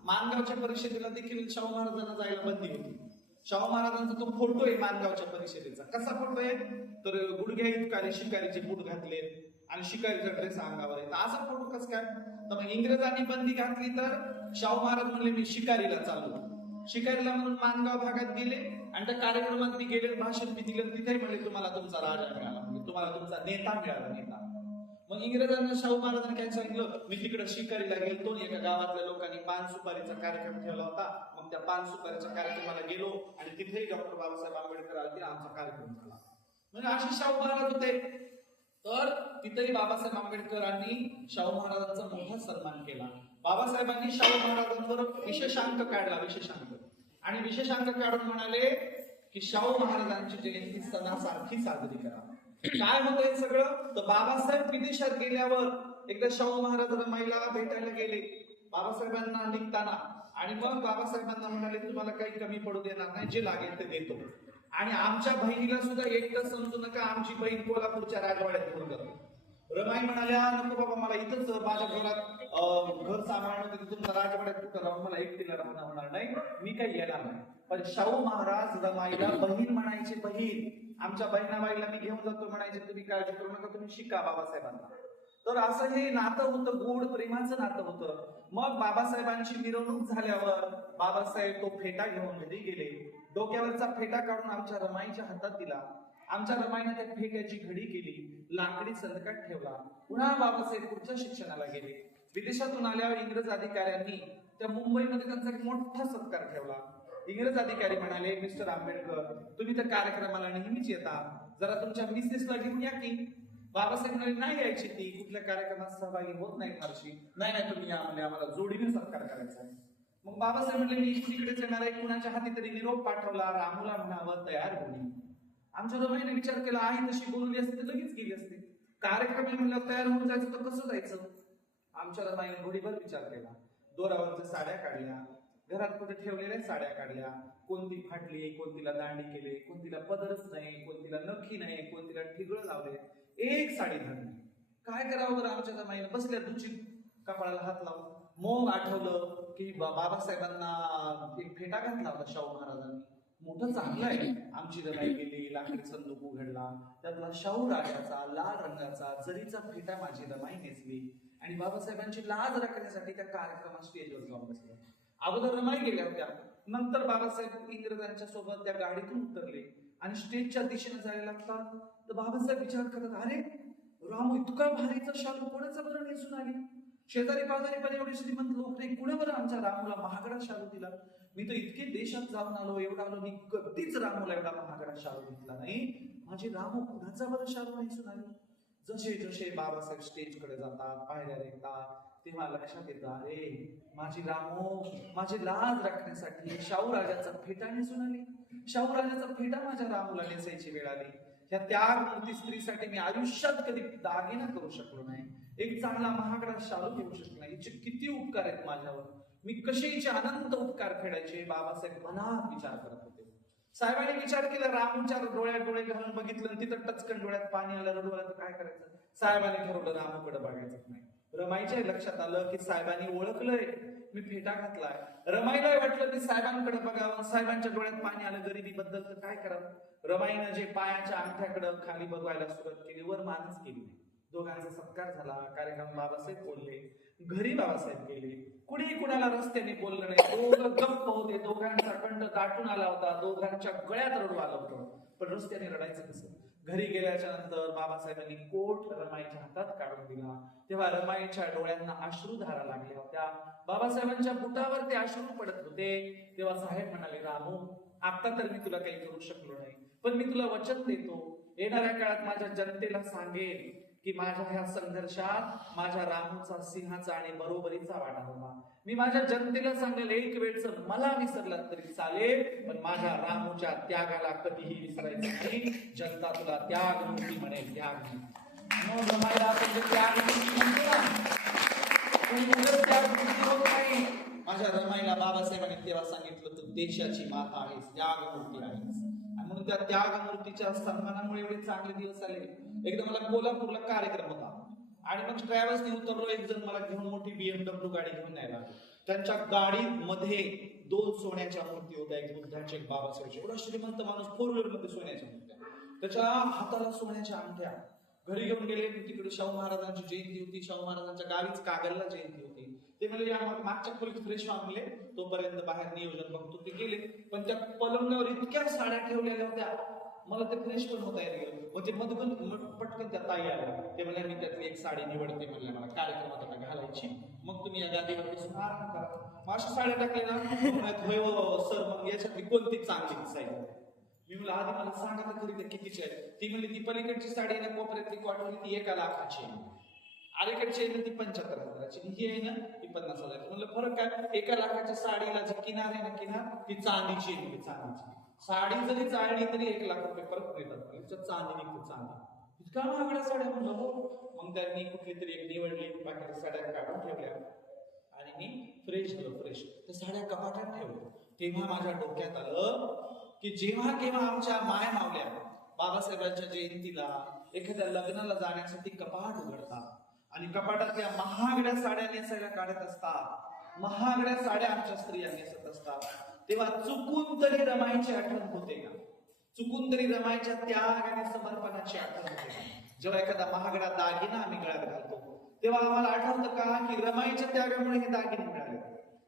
माणगावच्या परिषदेला देखील शाहू महाराजांना जायला बंदी होती. शाहू महाराजांचा तो फोटो आहे माणगावच्या परिषदेचा. कसा फोटो आहे? तर गुडघ्या इतकाले शिकारीचे बूट घातले आणि शिकारीचा ड्रेस अंगावर आहे. असा फोटो कस काय? तर मग इंग्रजांनी बंदी घातली तर शाहू महाराज म्हणले, मी शिकारीला चाललो. शिकारीला म्हणून माणगाव भागात गेले आणि त्या कार्यक्रमात मी गेले, भाषण मी दिलं. तिथे म्हणले, तुम्हाला तुमचा राजा मिळाला, म्हणजे तुम्हाला तुमचा नेता मिळाला, नेता. मग इंग्रजांना शाहू महाराजांनी काय सांगितलं, मी तिकडे शिकारीला गेलो, एका गावातल्या लोकांनी पान सुपारीचा कार्यक्रम ठेवला होता. मग त्या पान सुपारीच्या कार्यक्रमाला गेलो आणि तिथेही डॉक्टर बाबासाहेब आंबेडकर आले, आमचा कार्यक्रम झाला. म्हणजे असे शाहू महाराज होते. तर तिथेही बाबासाहेब आंबेडकरांनी शाहू महाराजांचा मोठा सन्मान केला. बाबासाहेबांनी शाहू महाराजांवर विशेषांक काढला, विशेषांक, आणि विशेषांक काढून म्हणाले की शाहू महाराजांची जयंती सणासारखी साजरी करा. काय होतं हे सगळं? तर बाबासाहेब विदेशात गेल्यावर एकदा शाहू महाराज रमाईला भेटायला गेले बाबासाहेबांना निघताना, आणि मग बाबासाहेबांना म्हणाले, तुम्हाला काही कमी पडू देणार नाही, जे लागेल ते देतो, आणि आमच्या बहिणीला सुद्धा एकटं समजू नका, आमची बहीण कोल्हापूरच्या राजवाड्यात घेऊन जातो. रमाई म्हणाल्या, नको बाबा, मला इथंच माझ्या घरात घर सांभाळणं, तुमच्या राजवाड्यात कुठं राहून मला एकटीला राहणं होणार नाही, मी काही येणार नाही. पण शाहू महाराज रमाईला बहीण म्हणायचे, बहीण, आमच्या बहिणाबाईला मी घेऊन जातो म्हणायचे, तुम्ही काळजी करू नका, तुम्ही शिका बाबासाहेबांना. तर असं हे नातं होतं, गोड प्रेमाचं नातं होतं. मग बाबासाहेबांची मिरवणूक झाल्यावर बाबासाहेब तो फेटा घेऊन घरी गेले. डोक्यावरचा फेटा काढून आमच्या रमाईच्या हातात दिला. आमच्या रमाईने त्या फेट्याची घडी केली, लाकडी संदकात ठेवला. पुन्हा बाबासाहेब पुढच्या शिक्षणाला गेले. विदेशातून आल्यावर इंग्रज अधिकाऱ्यांनी त्या मुंबईमध्ये त्यांचा एक मोठा सत्कार ठेवला. इंग्रज अधिकारी म्हणाले, मिस्टर आंबेडकर, तुम्ही त्या कार्यक्रमाला नेहमीच येता, जरा तुमच्या मिसेसला घेऊन या की. बाबासाहेब म्हणाले, नाही यायची, ती कुठल्या कार्यक्रमात सहभागी होत नाही फारशी. नाही तुम्ही या म्हणजे आम्हाला जोडीने सत्कार करायचा आहे. मग बाबासाहेब म्हणले, मी तिकडेच येणार आहे, कुणाच्या हाती तरी निरोप पाठवला, रामूला म्हणावं तयार होईल. आमच्या रमाईने विचार केला, आई तशी बोलवली असते तर लगेच गेली असते, कार्यक्रम म्हणल्यावर तयार होऊन जायचं तर कसं जायचं? आमच्या रमाईने घोडीभर विचार केला. दोरावरच्या साड्या काढल्या, घरात कुठे ठेवलेल्या साड्या काढल्या, कोणती फाटली, कोणतीला दांडी केले, कोणतीला पदरच नाही, कोणतीला नखी नाही, कोणतीला ठिगळ लावले, एक साडी घातली. काय करावं बरं? आमच्या रमाईने बसल्या दुची कपाळाला हात लावून. मग आठवलं की बाबासाहेबांना एक फेटा घातला होता शाहू महाराजांनी, मोठं चांगलं आहे. आमची रमाई गेली, लाकडी संदूक उघडला, त्यातला शाहू राजाचा लाल रंगाचा जरीचा फेटा माझी रमाई नेसली, आणि बाबासाहेबांची लाज राखण्यासाठी त्या कार्यक्रमात स्टेजवर जाऊन बसले. अगोदर रमाई गेल्या होत्या, नंतर बाबासाहेब इंग्रजांच्या सोबत त्या गाडीतून उतरले आणि स्टेजच्या दिशेने जायला लागतात. तर बाबासाहेब विचार करतात, अरे रामू इतका भारीचा शालू कोणाचा बरं नेसून आली? शेजारी पाजारी पण एवढे श्रीमंत लोक नाही, कुणा बरं आमच्या रामूला महागडा शालू दिला? मी तर इतके देशात जाऊन आलो, एवढा आलो, मी कधीच रामूला एवढा महागडा शालू घेतला नाही. माझी रामू कुणाचा बरं शालू नेसून आली? जसे जसे बाबासाहेब स्टेजकडे जातात, पायऱ्या रेखतात, तेव्हा लक्षात येतं, अरे माझी रामो, माझी लाज राखण्यासाठी शाहू राजाचा फेटा नेसून आली. शाहू राजाचा फेटा माझ्या रामूला नेसायची वेळ आली. या त्यागमूर्ती स्त्रीसाठी मी आयुष्यात कधी दागिना करू शकलो नाही, एक चांगला महागडा शालू घेऊ शकलो नाही. हिचे किती उपकार आहेत माझ्यावर, मी कसे हिचे अनंत उपकार फेडायचे. बाबासाहेब मनात विचार करत होते. साहेबांनी विचार केला, रामूच्या डोळ्यात डोळे घालून बघितलं, तिथं टचकन डोळ्यात पाणी आलं, रडू आलं, तर काय करायचं. साहेबांनी ठरवलं रामूकडे बघायचंच नाही. रमाईच्या लक्षात आलं की साहेबांनी ओळखलंय मी फेटा घातलाय. रमाईला वाटलं की साहेबांकडे बघावं, साहेबांच्या डोळ्यात पाणी आलं गरिबीबद्दल, तर काय करावं. रमाईनं जे पायाच्या अंगठ्याकडे खाली बघायला सुरुवात केली, वर मानच केली. दोघांचा सत्कार झाला, कार्यक्रम बाबासाहेब बोलले, घरी बाबासाहेब गेले. कुणी कुणाला रस्त्याने बोललं नाही, दोघं गप्प होते. दोघांचा कंठ दाटून आला होता, दोघांच्या गळ्यात रडू आलं होतं, पण रस्त्याने रडायचं कसं. घरी गेल्याच्या नंतर बाबासाहेबांनी कोट रमाईच्या हातात काढून दिला. तेव्हा रमाईच्या डोळ्यांना अश्रुधारा लागल्या होत्या, बाबासाहेबांच्या बुटावर ते अश्रू पडत होते. तेव्हा साहेब म्हणाले, रामू आता तर मी तुला काही करू शकलो नाही, पण मी तुला वचन देतो, येणाऱ्या काळात माझ्या जनतेला सांगेल की माझ्या ह्या संघर्षात माझ्या रामूचा, सिंहाचा आणि बरोबरीचा वाटा होता. मी माझ्या जनतेला सांगेल, एक वेळच मला विसरलात तरी चालेल, पण माझ्या रामूच्या त्यागाला कधीही विसरायचं नाही. जनता तुला त्यागमूर्ती म्हणेल, त्यागमूर्ती. मग रमाईला आपण जे त्यागमूर्ती म्हणतो ना, कोणी उगाच त्यागमूर्ती होत नाही. माझ्या रमाईला बाबासाहेबांनी तेव्हा सांगितलं, तू देशाची माता आहेस, त्यागमूर्ती आहेस. आणि म्हणून त्या त्यागमूर्तीच्या सन्मानामुळे एवढे चांगले दिवस आले. एकदा मला कोल्हापूरला कार्यक्रम होता आणि मग ट्रॅव्हल्सने उतरलो. एक जण मला घेऊन मोठी BMW गाडी घेऊन न्यायला. त्यांच्या गाडीमध्ये 2 सोन्याच्या मूर्ती होत्या, एक बुद्धाची, एक बाबासाहेबची. एवढा श्रीमंत माणूस, 4 व्हीलरमध्ये सोन्याच्या मूर्त्या, त्याच्या हाताला सोन्याच्या अंगठ्या. घरी घेऊन गेले. तिकडे शाहू महाराजांची जयंती होती, शाहू महाराजांच्या गावीच कागलला जयंती होती. ते म्हणजे या मागच्या खोलीत फ्रेश आणले, तोपर्यंत बाहेर नियोजन बघतो. ते गेले, पण त्या पलंगावर इतक्या साड्या ठेवलेल्या होत्या, मला ते फ्रेश पण होता येत गेलं. म्हणजे मधून पटकन त्या ताई आल्या. ते म्हणल्या, मी त्यातली एक साडी निवडते, म्हणल्या मला कार्यक्रमात आता घालायची, मग तुम्ही या गादीवर बसून आराम करा. अशा साड्या टाकल्या ना, होय सर, मग याच्यातली कोणती चांगली दिसायला. मी म्हणलं, आधी मला सांगा तर खरी ते कितीची आहे. ती म्हणली, ती पलीकडची साडी आहे ना, कोपऱ्यातली कॉटनची, ती 1 लाखाची आहे. अलीकडची आहे ना, ती 75,000ची. ही आहे ना, ती 50,000ची. म्हणलं, फरक काय. 1 लाखाच्या साडीला जी किनार आहे ना, किनार ती चांदीची आहे, चांदीची. साडी जरी चाळली तरी 1 लाख रुपये परत मिळतात. चांदी निघते, चांदी. इतका महागड्या साड्या. म्हणलं हो. मग त्यांनी कुठली तरी एक निवडली, बाकीच्या साड्या काढून ठेवल्या आणि मी फ्रेश झालो. फ्रेश त्या साड्या कपाटात ठेवल्या. तेव्हा माझ्या डोक्यात आलं की जेव्हा केव्हा आमच्या माय मावल्या बाबासाहेबांच्या जयंतीला, एखाद्या लग्नाला जाण्यासाठी कपाट उघडतात आणि कपाटातल्या महागड्या साड्या नेसायला काढत असतात, महागड्या साड्या आमच्या स्त्रिया नेसत असतात, तेव्हा चुकून तरी रमाईची आठवण होते का. चुकून तरी रमाईच्या त्याग आणि समर्पणाची आठवण होते का. जेव्हा एखादा महागडा दागिना आम्ही गळ्यात घालतो, तेव्हा आम्हाला आठवतं का की रमाईच्या त्यागामुळे हे दागिने मिळाले.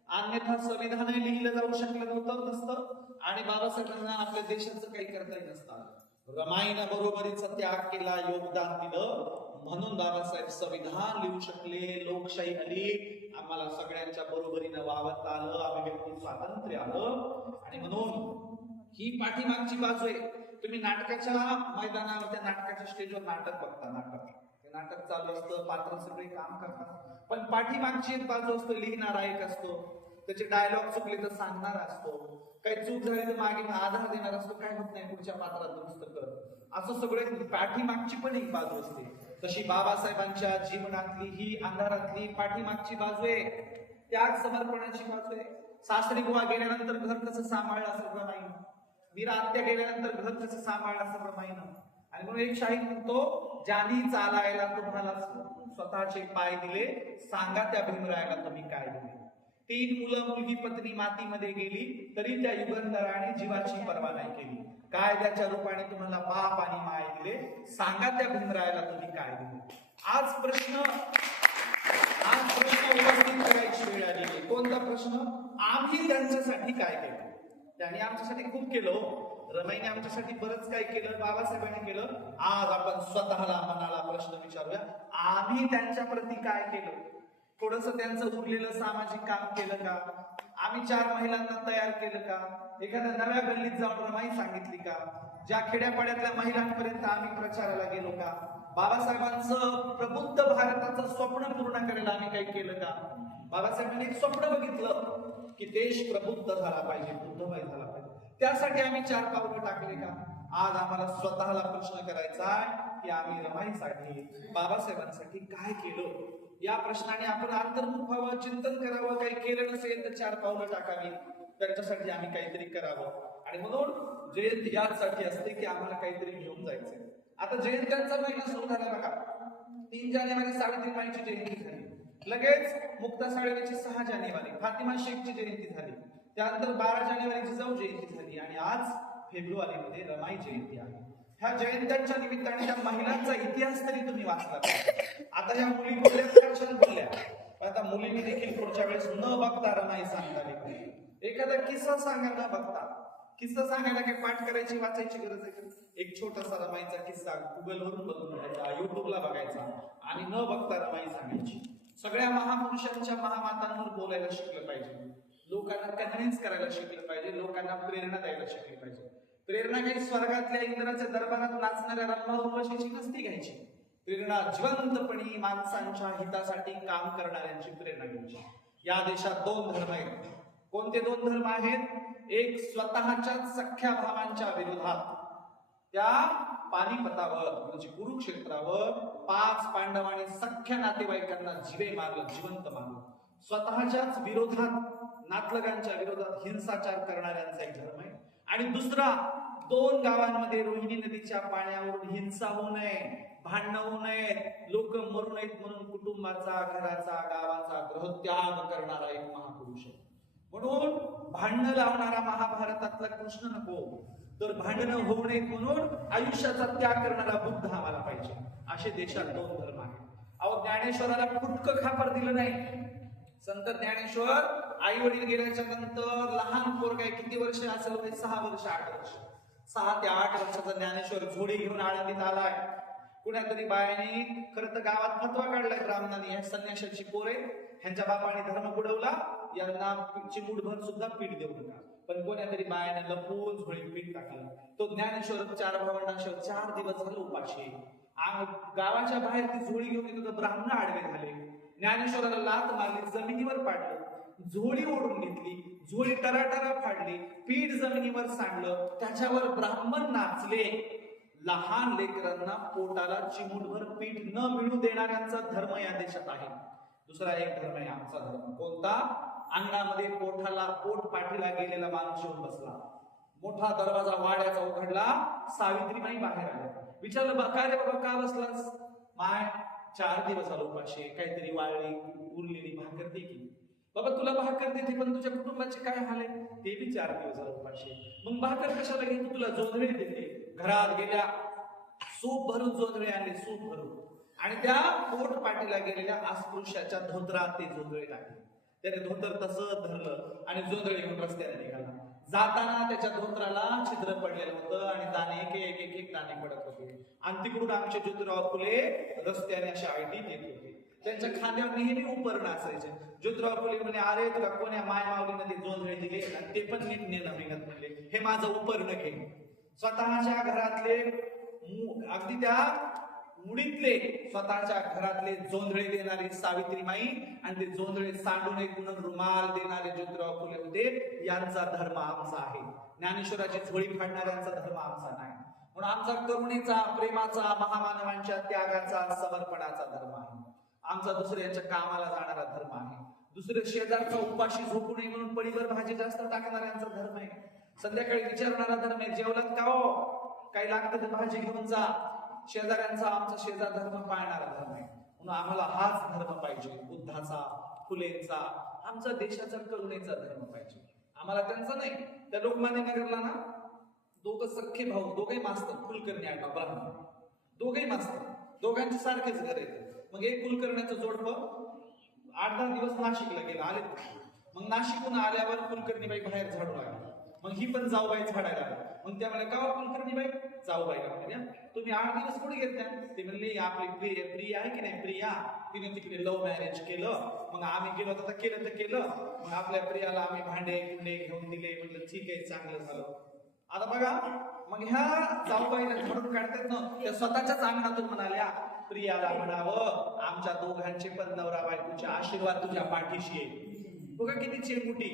अन्यथा संविधानही लिहिलं जाऊ शकलं नसतं आणि बाबासाहेबांना आपल्या देशाचं काही करताही नसतं. रमाईनं बरोबरीचा त्याग केला, योगदान दिलं, म्हणून बाबासाहेब संविधान लिहू शकले, लोकशाही आली, आम्हाला सगळ्यांच्या बरोबरीनं वावरता आलं, अभिव्यक्ती स्वातंत्र्य आलं. आणि म्हणून ही पाठीमागची बाजू आहे. तुम्ही नाटकाच्या मैदानावर, त्या नाटकाच्या स्टेजवर नाटक बघता, नाटक चालू असतं, पात्र सगळे काम करतात, पण पाठीमागची एक बाजू असतो, लिहिणारा एक असतो, त्याचे डायलॉग चुकले तर सांगणारा असतो, काही चूक झाली तर मागे आधार देणार असतो, काय होत नाही पुढच्या पात्रात दुरुस्त कर, असं सगळे पाठीमागची पण एक बाजू असते. तशी बाबासाहेबांच्या जीवनातली ही अंधारातली पाठीमागची बाजू आहे, त्याग समर्पणाची बाजू आहे. सासरी बुवा गेल्यानंतर घर कसं सांभाळलं असेल रमाईनं, वीर आत्या गेल्यानंतर घर कसं सांभाळलं असेल रमाईनं. आणि म्हणून एक शाहीर म्हणतो, ज्यांनी चालायला तुम्हाला स्वतःचे पाय दिले, सांगा त्या भीमरायाला तुम्ही काय दिले. 3 मुलं मुलगी पत्नी मातीमध्ये गेली, तरी त्या युगंधराने जीवाची पर्वा नाही केली. कायद्याच्या रूपाने तुम्हाला बाप आणि माय दिले, सांगा त्या भीमरायाला तुम्ही काय दिले. आज प्रश्न उपस्थित करायची वेळ आली. कोणता प्रश्न. आम्ही त्यांच्यासाठी काय केलं. त्यांनी आमच्यासाठी खूप केलं, रमाईने आमच्यासाठी बरंच काय केलं, बाबासाहेबांनी केलं. आज आपण स्वतःला मनाला प्रश्न विचारूया, आम्ही त्यांच्या प्रती काय केलं. थोडस त्यांचं उरलेलं सामाजिक काम केलं का. आम्ही 4 महिलांना तयार केलं का. एखाद्या नव्या गल्लीत जाऊन रमाई सांगितली का. ज्या खेड्यापाड्यातल्या महिलांपर्यंत आम्ही प्रचाराला गेलो का? बाबासाहेबांचं प्रबुद्ध भारताचं स्वप्न पूर्ण करायला आम्ही काही केलं का? बाबासाहेबांनी एक स्वप्न बघितलं की देश प्रबुद्ध झाला पाहिजे, बुद्धमय झाला पाहिजे. त्यासाठी आम्ही 4 पावलं टाकले का? आज आम्हाला स्वतःला प्रश्न करायचा आहे की आम्ही रमाईसाठी, बाबासाहेबांसाठी काय केलं? या प्रश्नाने आपण अंतर्मुख व्हावं, चिंतन करावं. काही केलं नसेल तर 4 पावलं टाकावी, त्यांच्यासाठी आम्ही काहीतरी करावं. आणि म्हणून जयंती यासाठी असते की आम्हाला काहीतरी घेऊन जायचंय. आता जयंत्यांचा महिना सुरू झाला बघा. 3 जानेवारी सावित्रीबाईंची जयंती झाली, लगेच मुक्ता साळवेची 6 जानेवारी, फातिमा शेखची जयंती झाली, त्यानंतर 12 जानेवारी जिजाऊ जयंती झाली आणि आज फेब्रुवारीमध्ये रमाई जयंती आहे. ह्या जयंत्यांच्या निमित्ताने त्या महिलांचा इतिहास तरी तुम्ही वाचला पाहिजे. आता ह्या मुली बोलल्या, छान बोलल्या, पण आता मुलींनी देखील पुढच्या वेळेस न बघता रमाई सांगायला पाहिजे. एखादा किस्सा सांगा न बघता. किस्सा सांगायला काही पाठ करायची, वाचायची गरज आहे का? एक छोटासा रमाईचा किस्सा गुगलवरून बघून घ्यायचा, युट्यूबला बघायचा आणि न बघता रमाई सांगायची. सगळ्या महापुरुषांच्या, महामातांवर बोलायला शिकलं पाहिजे, लोकांना कन्व्हिन्स करायला शिकलं पाहिजे, लोकांना प्रेरणा द्यायला शिकली पाहिजे. प्रेरणा काही स्वर्गातल्या इंद्राच्या दरबारात नाचणाऱ्या रंभा उर्वशीची नसती घ्यायची. प्रेरणा जिवंतपणी माणसांच्या हितासाठी काम करणाऱ्यांची प्रेरणा घ्यायची. या देशात 2 धर्म आहेत. कोणते 2 धर्म आहेत? एक स्वतःच्याच सख्या भावांच्या विरोधात, त्या पानिपतावर म्हणजे कुरुक्षेत्रावर 5 पांडवांनी सख्या नातेवाईकांना जिवे मारलं, जिवंत मारलं. स्वतःच्याच विरोधात, नातलगांच्या विरोधात हिंसाचार करणाऱ्यांचा एक धर्म आहे. आणि दुसरा, 2 गावांमध्ये रोहिणी नदीच्या पाण्यावरून हिंसा होऊ नये, भांडणं होऊ नयेत, लोक मरू नयेत म्हणून कुटुंबाचा, घराचा, गावाचा गृहत्याग करणारा एक महापुरुष आहे. म्हणून भांडणं लावणारा महाभारतातला कृष्ण नको, तर भांडणं होऊ नयेत म्हणून आयुष्याचा त्याग करणारा बुद्ध आम्हाला पाहिजे. असे देशात 2 धर्म आहेत. अहो, ज्ञानेश्वराला फुटकं खापर दिलं नाही. संत ज्ञानेश्वर आई वडील गेल्याच्या नंतर लहान पोरगा आहे, किती वर्ष असेल? 6 वर्ष 8 वर्ष, 6 ते 8 वर्षाचा ज्ञानेश्वर झोडी घेऊन आळंदीत आलाय. कुणातरी बायाने, खरं तर गावात फतवा काढलाय ब्राह्मणांनी, ह्या संन्याशाची पोरे, ह्यांच्या बापाने धर्म बुडवला, यांना चिमूटभर सुद्धा पीठ देऊ नका. पण कोणातरी बायाने लपून झोळीत पीठ टाकलं. तो ज्ञानेश्वर 4 भावंडांशिवाय 4 दिवस झाले उपाशी. गावाच्या बाहेर ती झोळी घेऊन येतो, ब्राह्मण आडवे झाले. ज्ञानेश्वराला लात मारली, जमिनीवर पाडलं, झोळी ओढून घेतली, झोळी टराटरा फाडली, पीठ जमिनीवर सांडलं, त्याच्यावर ब्राह्मण नाचले. लहान लेकरांना पोटाला चिमूटभर पीठ न मिळू देणाऱ्यांचा धर्म या देशात आहे. दुसरा एक धर्म आहे आमचा धर्म. कोणता? अंगणामध्ये पोट पाठीला गेलेला माणूस येऊन बसला, मोठा दरवाजा वाड्याचा उघडला, सावित्रीबाई बाहेर आल्या. विचारलं, काय रे बाबा, का बसलास? माय 4 दिवस झालो उपाशी, काहीतरी वाळली उरलेली भाकर दे की. बाबा, तुला भाकर देते, पण तुझ्या कुटुंबाचे काय हाल आहे? ते बी 4 दिवस झालो उपाशी. मग भाकर कशाला घेते? तुला जोंधळे देते. घरात गेल्या, सूप भरून जोंधळे आणले, सूप भरून, आणि त्या पोट पाठीला गेलेल्या अस्पृश्याच्या धोतरात ते जोंधळे टाकले. त्याने धोतर तसंच धरलं आणि जोंधळे घेऊन रस्त्याने निघाला. जाताना त्याच्या धोत्राला छिद्र पडलेलं होतं आणि दाणे एक दाणे पडत होते. आणि तिकडून आमचे ज्योतिराव फुले रस्त्याने अशा आयटीत येत होते. त्यांच्या खांद्यावर नेहमी उपरणं असायचे. ज्योतिराव फुले म्हणे, अरे तुला कोण्या माय माऊलीने ते जोंधळे दिले आणि ते पण नीट नेणं निघत म्हणले, हे माझं उपरणं घे. स्वतःच्या घरातले, अगदी त्या मुडीतले स्वतःच्या घरातले जोंधळे देणारे सावित्रीबाई आणि ते जोंधळे सांडून एक म्हणून रुमाल देणारे ज्योतिराव फुले होते. यांचा धर्म आमचा आहे. ज्ञानेश्वराची झोळी फाडणाऱ्यांचा धर्म आमचा नाही. म्हणून आमचा करुणेचा, प्रेमाचा, महामानवांच्या त्यागाचा, समर्पणाचा धर्म आहे. आमचा दुसऱ्याच्या कामाला जाणारा धर्म आहे. दुसरे शेजारचा उपाशी झोपू नये म्हणून पडीवर भाजी जास्त टाकणाऱ्यांचा धर्म आहे. संध्याकाळी विचारणारा धर्म आहे, जेवलात का हो? काही लागतं तर भाजी घेऊन जा. शेजाऱ्यांचा, आमचा शेजार धर्म पाळणारा धर्म आहे. म्हणून आम्हाला हाच धर्म पाहिजे, बुद्धाचा, फुलेंचा, आमचा देशाचा करुणेचा धर्म पाहिजे. आम्हाला त्यांचा नाही. त्या लोकमान्य नगरला ना 2 सख्खे भाऊ, दोघे मास्तर, कुलकर्णी आणि ब्राह्मण, दोघेही मास्तर, दोघांचे सारखेच घर येते. मग एक कुलकर्ण्याचं जोडपं 8-10 दिवस नाशिकला गेलं, आले. मग नाशिकहून आल्यावर कुलकर्णीबाई बाहेर झाडू लागली. मग ही पण जाऊबाई झाडायला लागली. मग त्या म्हणल्या, का कुलकर्णीबाई? जाऊबाईला म्हणल्या, तुम्ही 8 दिवस कुठे घेतल्या? ते म्हणले, आपली प्रिया आहे की नाही, प्रिया, तिने तिकडे लव्ह मॅरेज केलं. मग आम्ही गेलो तर केलं. मग आपल्या प्रियाला आम्ही भांडे घेऊन दिले. म्हटलं ठीक आहे, चांगलं झालं. आता बघा, मग ह्या जाऊबाईला झोडून काढतात ना, त्या स्वतःच्याच अंगणातून म्हणाल्या, प्रियाला म्हणावं आमच्या दोघांचे पण नवरा बायकोचे आशीर्वाद तुझ्या पाठीशी आहे. बघा किती चिरमुटी,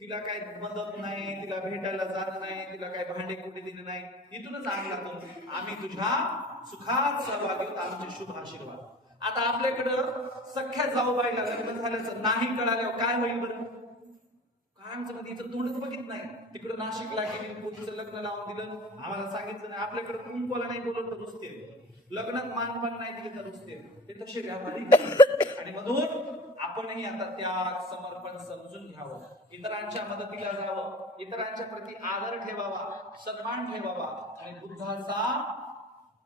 तिला काय मदत नाही, तिला भेटायला जाणं नाही, तिला काय भांडे कुठे दिले नाही, इथूनच अंगणातून आम्ही तुझ्या सुखात सहभागी होत, आमचे शुभ आशीर्वाद. आता आपल्याकडं सख्या जाऊबाईला लग्न झाल्याचं नाही कळाल्यावर काय होईल बरं? आमचं मध्ये हिचं तोंडच बघित नाही, तिकडं नाशिकला गेली, पोलीचं लग्न लावून दिलं, आम्हाला सांगितलं नाही, आपल्याकडे कुंकवाला नाही बोलत तर रुसते, लग्नात मानपान नाही दिले तर रुसते. ते तसे व्यापारी. आणि म्हणून आपणही आता त्याग समर्पण समजून घ्यावं, इतरांच्या मदतीला जावं, इतरांच्या प्रती आदर ठेवावा, सन्मान ठेवावा, आणि बुद्धाचा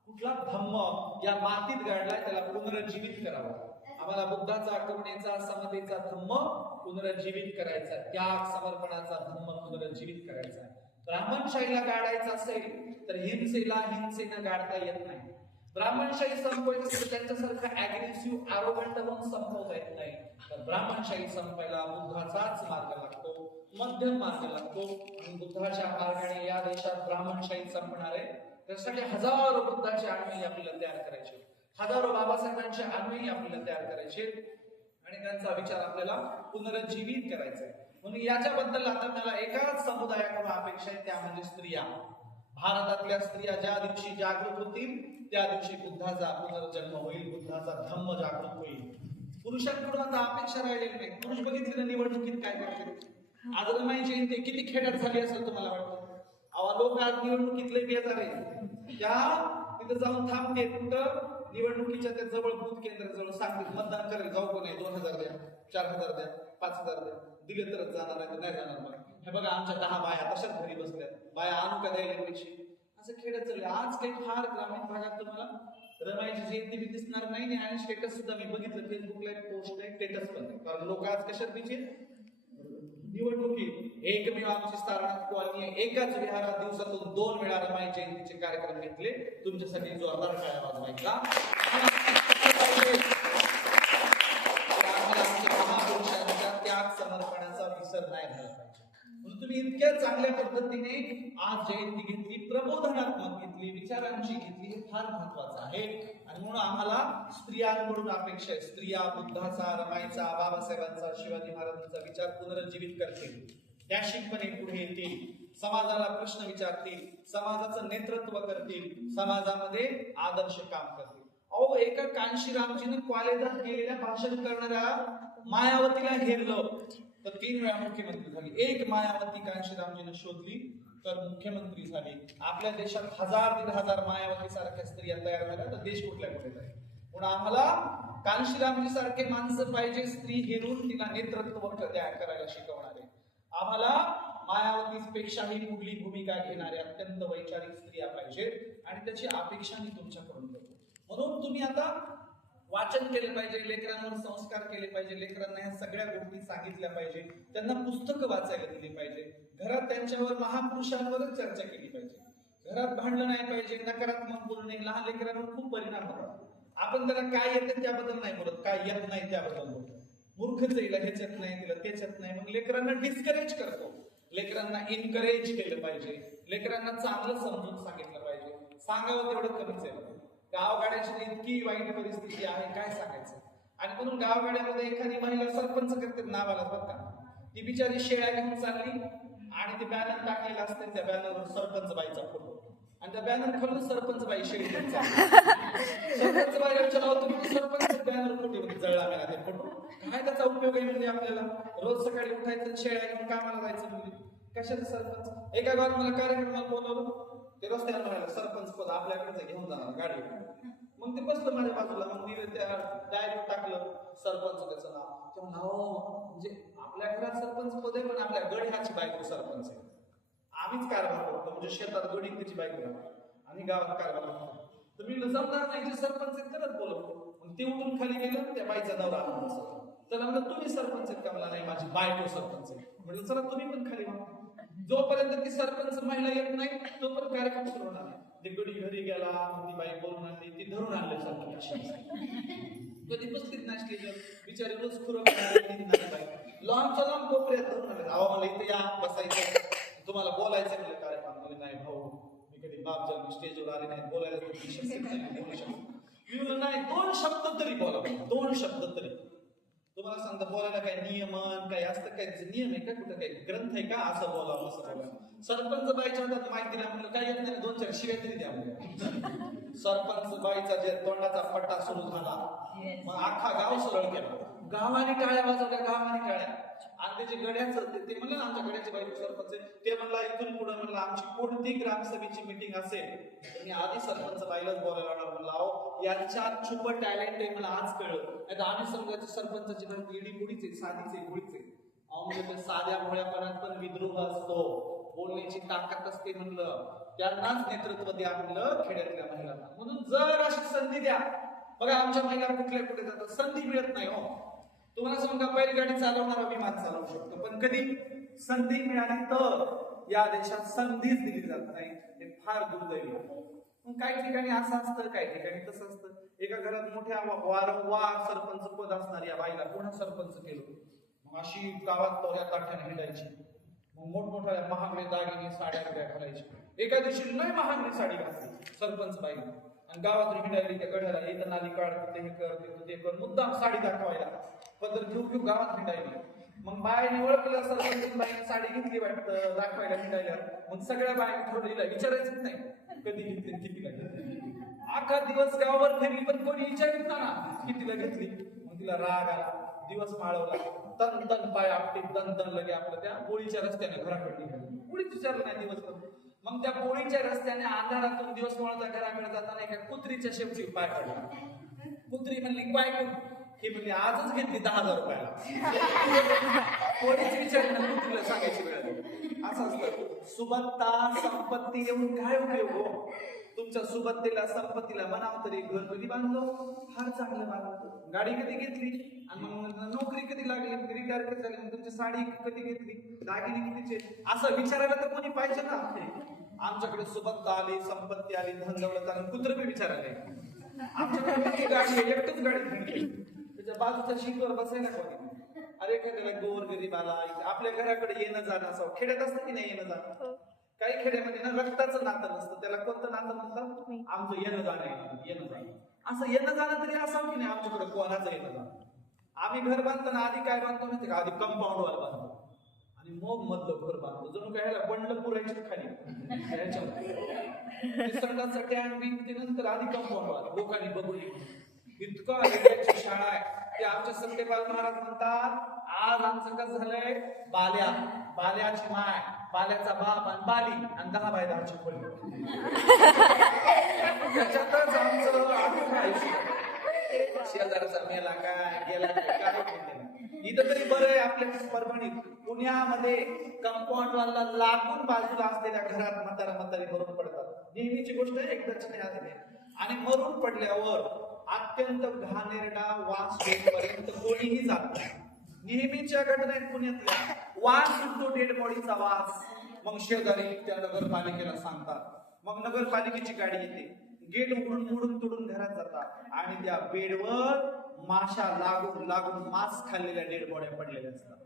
कुठला धम्म या मातीत गाडलाय त्याला पुनरुज्जीवित करावं. आम्हाला बुद्धाचा, करुणेचा, समतेचा धम्म पुनरुज्जीवित करायचा, त्याग समर्पणाचा धम्म पुनरुज्जीवित करायचा. ब्राह्मणशाहीला गाडायचं असेल तर हिंसेनं गाडता येत नाही. ब्राह्मणशाही संपवायचं असेल त्यांच्यासारखं अग्रेसिव्ह आरोगंट होऊन संपवता येत नाही. तर ब्राह्मणशाही संपायला बुद्धाचाच मार्ग लागतो, मध्यम मार्ग लागतो. आणि बुद्धाच्या मार्गाने या देशात ब्राह्मणशाही संपणार आहे. त्यासाठी हजारो बुद्धाचे आण्वयी आपल्याला तयार करायचे, हजारो बाबासाहेबांचे आण्वयी आपल्याला तयार करायचे, आणि त्यांचा विचार आपल्याला पुनरुज्जीवित करायचा आहे. म्हणून याच्याबद्दल आता मला एकाच समुदायाकडून अपेक्षा आहे, त्या म्हणजे स्त्रिया. भारतातल्या स्त्रिया ज्या दिवशी जागृत होतील त्या दिवशी बुद्धाचा पुनर्जन्म होईल, बुद्धाचा धम्म जागृत होईल. पुरुषांकडून आता अपेक्षा राहिलेली नाही. पुरुष बघितले ना निवडणुकीत काय करते. आज रमाई जयंती किती खेड्यात झाली असेल तुम्हाला वाटतं? लोक आज निवडणुकीतले बेजार आहे, त्या तिथं जाऊन थांबते, कुठं निवडणुकीच्या त्या जवळ बूथ केंद्र जवळ सांगते मतदान करायला जाऊ कोण आहे, 2000 द्या, 4000 द्या, 5000 द्या, दिले तरच जाणार आहे तर नाही जाणार. बघा हे बघा आमच्या 10 बाया तशाच घरी बसल्या, बाया आणू का द्यायला पैसे, असं खेळत चाललंय. आज काही फार ग्रामीण भागात तुम्हाला रमाईची जयंती बी दिसणार नाही, आणि स्टेटस सुद्धा मी बघितलं फेसबुकला पोस्ट आहे, स्टेटस पण नाही. कारण लोक आज कशात बिचे निवडणुकीत. एकमेव आमची सारनाथ कॉलनी आहे, एकाच विहारात दिवसातून 2 वेळा रमाई जयंतीचे कार्यक्रम घेतले. तुमच्यासाठी जोरदार टाळ्या वाजवायचा. महापुरुषांच्या त्याग समर्पणाचा विसर नाही झाला पाहिजे. म्हणून तुम्ही इतक्या चांगल्या पद्धतीने आज जयंती घेतली, प्रबोधनात्मक घेतली, विचारांची घेतली, हे फार महत्वाचं आहे. आणि म्हणून आम्हाला स्त्रियांकडून अपेक्षा आहे, स्त्रिया बुद्धाचा, रमाईचा, बाबासाहेबांचा, शिवाजी महाराजांचा विचार पुनरुज्जीवित करतील, त्याशिकपणे पुढे येतील, समाजाला प्रश्न विचारतील, समाजाचं नेतृत्व करतील, समाजामध्ये आदर्श काम करतील. अहो एका कांशीरामजीनं कॉलेजात गेलेल्या भाषण करणाऱ्या मायावतीला हेरलं तर 3 वेळा मुख्यमंत्री झाली. एक मायावती कांशीरामजीनं शोधली तर मुख्यमंत्री झाली. आपल्या देशात 1000-1500 मायावती सारख्या स्त्रिया तयार झाल्या तर देश कुठल्या कुठे जाईल. म्हणून आम्हाला कांशीरामजी सारखे माणसं पाहिजे, स्त्री हेरून तिला नेतृत्व करायला शिकवणारे. आम्हाला मायावतीपेक्षाही पुढली भूमिका घेणाऱ्या अत्यंत वैचारिक स्त्रिया पाहिजेत, आणि त्याची अपेक्षा मी तुमच्याकडून करतो. म्हणून तुम्ही आता वाचन केले पाहिजे, लेकरांवर संस्कार केले पाहिजे, लेकरांना ह्या सगळ्या गोष्टी सांगितल्या पाहिजे, त्यांना पुस्तकं वाचायला दिली पाहिजे, घरात त्यांच्यावर महापुरुषांवरच चर्चा केली पाहिजे, घरात भांडण नाही पाहिजे, नकारात्मक बोलणे लहान लेकरांवर खूप परिणाम होतात. आपण त्याला काय येते त्याबद्दल नाही बोलत, काय येत नाही त्याबद्दल बोलतो. मूर्खच येईल, हेच येत नाही, तिला तेच येत नाही, मग लेकरांना डिस्करेज करतो. लेकरांना इनकरेज केलं पाहिजे, लेकरांना चांगलं समजून सांगितलं पाहिजे. सांगावं तेवढं कमीच आहे. गावगाड्याची इतकी वाईट परिस्थिती आहे, काय सांगायचं. आणि म्हणून गावगाड्यामध्ये एखादी महिला सरपंच करते नावाला, बघ का, ती बिचारी शेळ्या घेऊन चालली आणि ते बॅनर टाकलेलं असते, त्या बॅनरवर सरपंच बाईचा फोटो, आणि त्या बॅनर खालून सरपंच बाई शेळी घेऊन चालली. सरपंच बाईला विचारावं तुम्ही सरपंच बॅनर कुठे जळला गेला ते फोटो, काय त्याचा उपयोग आहे म्हणजे आपल्याला? रोज सकाळी उठायचं, शेळ्या घेऊन कामाला जायचं, म्हणजे कशाचं सरपंच? एका गावात मला कार्यक्रमाला बोलवलं, ते रस्त्याला म्हणाला सरपंच पद आपल्याकडे घेऊन जाणार गाडी. मग ते बसलं माझ्या बाजूला, मग मी त्या डायरीवर टाकलं सरपंच त्याचं नाव. तेव्हा नाव म्हणजे आपल्या घरात सरपंच पद आहे, पण आपल्या गड्याची बायको सरपंच आहे. आम्हीच कारभार करतो, म्हणजे शेतात गडी त्याची बायको आणि गावात कारभार करतो. तर मी जमणार नाही, जे सरपंच आहेत तरच बोलवतो. मग ते उठून खाली गेलं, त्या बाईचा नवरा त्याला म्हणलं तुम्ही सरपंच आहेत का? मला नाही, माझी बायको सरपंच आहे. म्हणजे चला तुम्ही पण खाली व्हा. जोपर्यंत ती सरपंच महिला येत नाही तोपर्यंत कार्यक्रम सुरू होणार नाही. ते गडी घरी गेला, ती बाई बोलून आणली, ती धरून आणले सरपंच. कधी बसलीच नाही स्टेजवर, बिचारी रोज खुरप लॉनच्या लांब कोपऱ्यात धरून आणले. अहो मला इथे या बसायचं, तुम्हाला बोलायचं म्हणलं कार्यक्रम. नाही मी कधी बाप जर स्टेजवर आले नाही बोलायला तर मी शक्य नाही बोलू शकतो. मी म्हणलो नाही 2 शब्द तरी बोला, 2 शब्द तरी. तुम्हाला सांगता बोलायला काय नियमन काय असतं, काय नियम आहे का, कुठं काय ग्रंथ आहे का असं बोलावं असं बोलावं. सरपंच बाईच्या हातात माहिती दिला म्हणलं काय येत नाही 2-4 शिव्या तरी द्या म्हणजे. सरपंच बाईचा जे तोंडाचा पट्टा सुरू झाला मग अख्खा गाव सरळ केला, गावाने टाळ्या वाजवल्या, गावाने टाळ्या. आणि त्याचे गड्याचं ते म्हणलं ना आमच्या गड्याचे बाई सरपंच आहे, ते म्हणला इथून पुढे म्हणलं आमची कोणती ग्रामसभेची मीटिंग असेल तर मी आधी सरपंच बाईलाच बोलायला लागणार. म्हणलं अहो यांच्यात छुप टॅलेंट आहे मला आज कळलं. आता आम्ही समजायचं सरपंचाची बाई इडी गुडीच आहे, साधीच आहे, गुडीच आहे. अहो म्हणजे ते साध्या भोळ्यापणात पण विद्रोह असतो, बोलण्याची ताकद असते. म्हणलं त्यांनाच नेतृत्व द्या म्हणलं खेड्यातल्या महिलांना. म्हणून जर अशी संधी द्या. बघा आमच्या महिला कुठल्या कुठे जातात, संधी मिळत नाही हो. तुम्हाला सांगा बैलगाडी चालवणारा विमान चालवू शकतो, पण कधी संधी मिळाली तर या देशात संधीच दिली जात नाही. हे फार दुर्दैवी. मग काही ठिकाणी असं असतं, काही ठिकाणी तसं असतं. एका घरात मोठ्या वारंवार सरपंच पद असणारी या बाईला कोणा सरपंच केलं, मग अशी गावात तोऱ्या ताठ्याने हिंडायची. मग मोठमोठ्या महागडे दागिने साड्या वगैरे घालायची. एका दिवशी लय महागडी साडी घातली सरपंच बाईने आणि गावात हिंडायला त्या गड्याला एक नाली काढ, हे कर ते कर, मुद्दाम साडी दाखवायला पदर घेऊ गावात हिंडायला. मग बायने ओळखलं सरपंच बाईने साडी घेतली वाटतं दाखवायला हिंडायला. मग सगळ्या बाया थोडीला विचारायचंच नाही कधी घेतली कितीला घेतली. अख्खा दिवस गावावर फिरली पण कोणी विचारित ना कितीला घेतली. मग तिला राग आला, दिवस माळवला, तन तन पाय आपटे तन तन लगे आपलं त्या पोळीच्या रस्त्याने घराकडे निघाली. कोणीच विचारलं नाही दिवसभर. मग त्या पोळीच्या रस्त्याने अंधारातून दिवस माळवता घराकडे जाताना एका कुत्रीच्या शेवटी पाय पडला. कुत्री म्हणली काय करू, ही म्हणली आजच घेतली 10,000 रुपयाला. कोणीच विचारलं नाही, कुत्रीला सांगायची वेळ आली. असं असतं. सुबत्ता संपत्ती येऊन काय उपयोग हो. तुमच्या सुबत्तेला संपत्तीला म्हणावं तरी घर कधी बांधलो, फार चांगलं बांधलं. गाडी कधी घेतली आणि मग नोकरी कधी लागली, रिटायर कधी झाली, मग तुमची साडी कधी घेतली, दागिने कितीचे, असं विचारायला तर कोणी पाहिजे ना. आमच्याकडे सुबत्ता आली, संपत्ती आली, धन दौलत आली, कुत्र बी विचारायला. आमच्याकडे गाडी आहे, एकटच गाडी घेतली, त्याच्या बाजूच्या शीटवर बसायला कोणी. अरे एखाद्याला गोर गरीब आला, आपल्या घराकडे येणं जाणं असं. खेड्यात असतं की नाही येणं जाणं, काही खेड्यामध्ये ना रक्ताचं नातं नसतं, त्याला कोणतं नातं म्हणतात, आमचं येणं जाणं आहे, येणं जाणं. असं येणं जाणं तरी असावं की नाही आमच्याकडे कोणाचं येणं जाणं. आम्ही घर बांधताना आधी काय बांधतो माहिती का, आधी कंपाऊंड वाल बांधतो आणि मग मधलं घर बांधतो. जणू काय ह्याला बंडल पुरायचे खाली संडासचा टँक बिंक नंतर आधी कंपाऊंड वाल लोकांनी बघून इतकं शाळा आहे. ते आमच्या सत्यपाल महाराज म्हणतात आज आमचं कसं झालंय, बाल्या बाल्याची माय, बाल्याचा बाप आणि बाली आणि 10 बाय 10ची खोली. त्याच्यातच आमचं शेजारचा मेला काय गेला काय. इथं तरी बरं आहे आपल्या परभणीत. पुण्यामध्ये कंपाऊंड वाला लागून बाजूला असलेल्या घरात म्हातारी मरून पडतात. नेहमीची गोष्ट आहे, एकदाच नाही आलेली. आणि मरून पडल्यावर अत्यंत घाणेरडा वास येईपर्यंत कोणीही जात नाही. नेहमीच्या घटनेत पुण्यातल्या वास सुटतो, डेड बॉडीचा वास. मग शेजारी त्या नगरपालिकेला सांगतात, मग नगरपालिकेची गाडी येते, गेट उघडून मोडून तोडून घरात जातात आणि त्या बेडवर माशा लागून लागून मांस खाल्लेल्या डेड बॉड्या पडलेल्या असतात.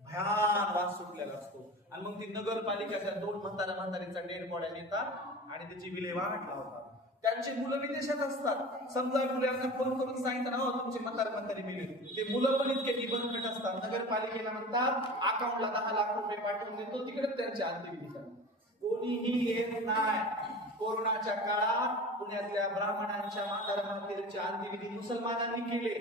भयान वास सुटलेला असतो. आणि मग ती नगरपालिकेच्या 2 म्हाताऱ्यांचा डेड बॉड्या नेतात आणि त्याची विल्हेवाट लावतात. त्यांची मुलं विदेशात असतात. समजा मुलांना फोन करून सांगितलं ना तुमची म्हातारी मिळेल, ते मुलं पण इतके निबंधट असतात. नगरपालिकेला म्हणतात अकाउंटला 10 लाख रुपये पाठवून देतो, तिकडे त्यांची अंत्यविधी करतात. कोणीही येत नाही. कोरोनाच्या काळात पुण्यातल्या ब्राह्मणांच्या म्हाताऱ्यांच्या अंत्यविधी मुसलमानांनी केले,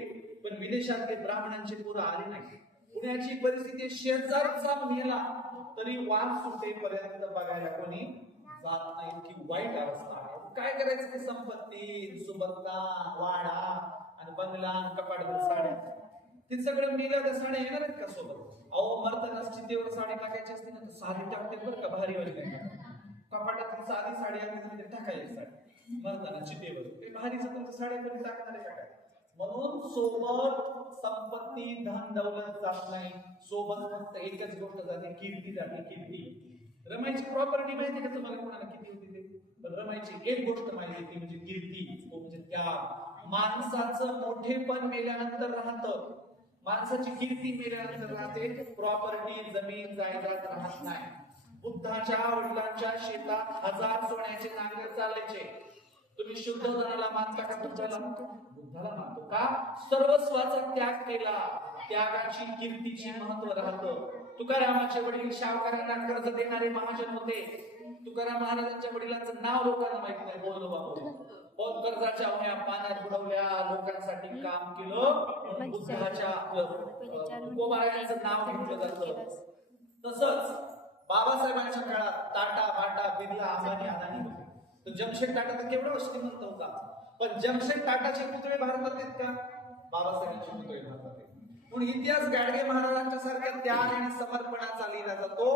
पण विदेशातले ब्राह्मणांची पुरं आले नाही. पुण्याची परिस्थिती शेजारचा मेला तरी वास सुटेपर्यंत बघायला कोणी जात नाही. इतकी वाईट अवस्था आहे. काय करायचं ते संपत्ती, सुबत्ता, वाडा आणि बंगला, कपाटभर साड्या, ते सगळं मेलं. त्या साड्या येणार आहेत का सोबत? अहो मरताना चितेवर साडी टाकायची असते ना, तर साडी टाकते बरं का, भारी वाली कपाटातली साधी साडी आणि टाकायची साडी मरताना चितेवर, ते भारीचं तुमच्या साड्या कधी टाकणार आहे का? म्हणून सोबत संपत्ती धन दौलत जात नाही, सोबत फक्त एकच गोष्ट जाते, कीर्ती जाते. कीर्ती. रमाईची प्रॉपर्टी माहिती का तुम्हाला, कोणाला किती होती ते? पण रमाईची एक गोष्ट माहिती ती म्हणजे कीर्ती, तो म्हणजे त्याग. माणसाचं मोठेपण मेल्यानंतर राहतं, माणसाची कीर्ती मेल्यानंतर राहते. प्रॉपर्टी जमीन जायदाद राहत नाही. बुद्धाच्या वडिलांच्या शेतात 1000 सोन्याचे नांगर चालायचे. तुम्ही शुद्धोधनाला मानता का? तुमच्याला बुद्धाला मानतो का? सर्वस्वाचा त्याग केला. त्यागाची कीर्तीची महत्व राहतं. तुकारामाचे वडील शाहूकारांना कर्ज देणारे महाजन होते. तुकाराम महाराजांच्या वडिलांचं नाव लोकांना माहित नाही. बोललो बाबा पण कर्जाच्या वह्या पाण्यात बुडवल्या, लोकांसाठी काम केलं म्हणून बुद्धाच्या तुकोबारायांचं नाव घेतलं जातं. तसंच बाबासाहेबांच्या काळात टाटा, बाटा, बिर्ला, अंबानी, अदानी होते. तर जमशेद टाटा तर केवढं श्रीमंत होता, पण जमशेद टाटाचे पुतळे भारतात आहेत का? बाबासाहेबांचे पुतळे भारतात आहेत. म्हणून इतिहास गाडगे महाराजांच्या सारख्या त्याग आणि समर्पणाचा लिहिला जातो,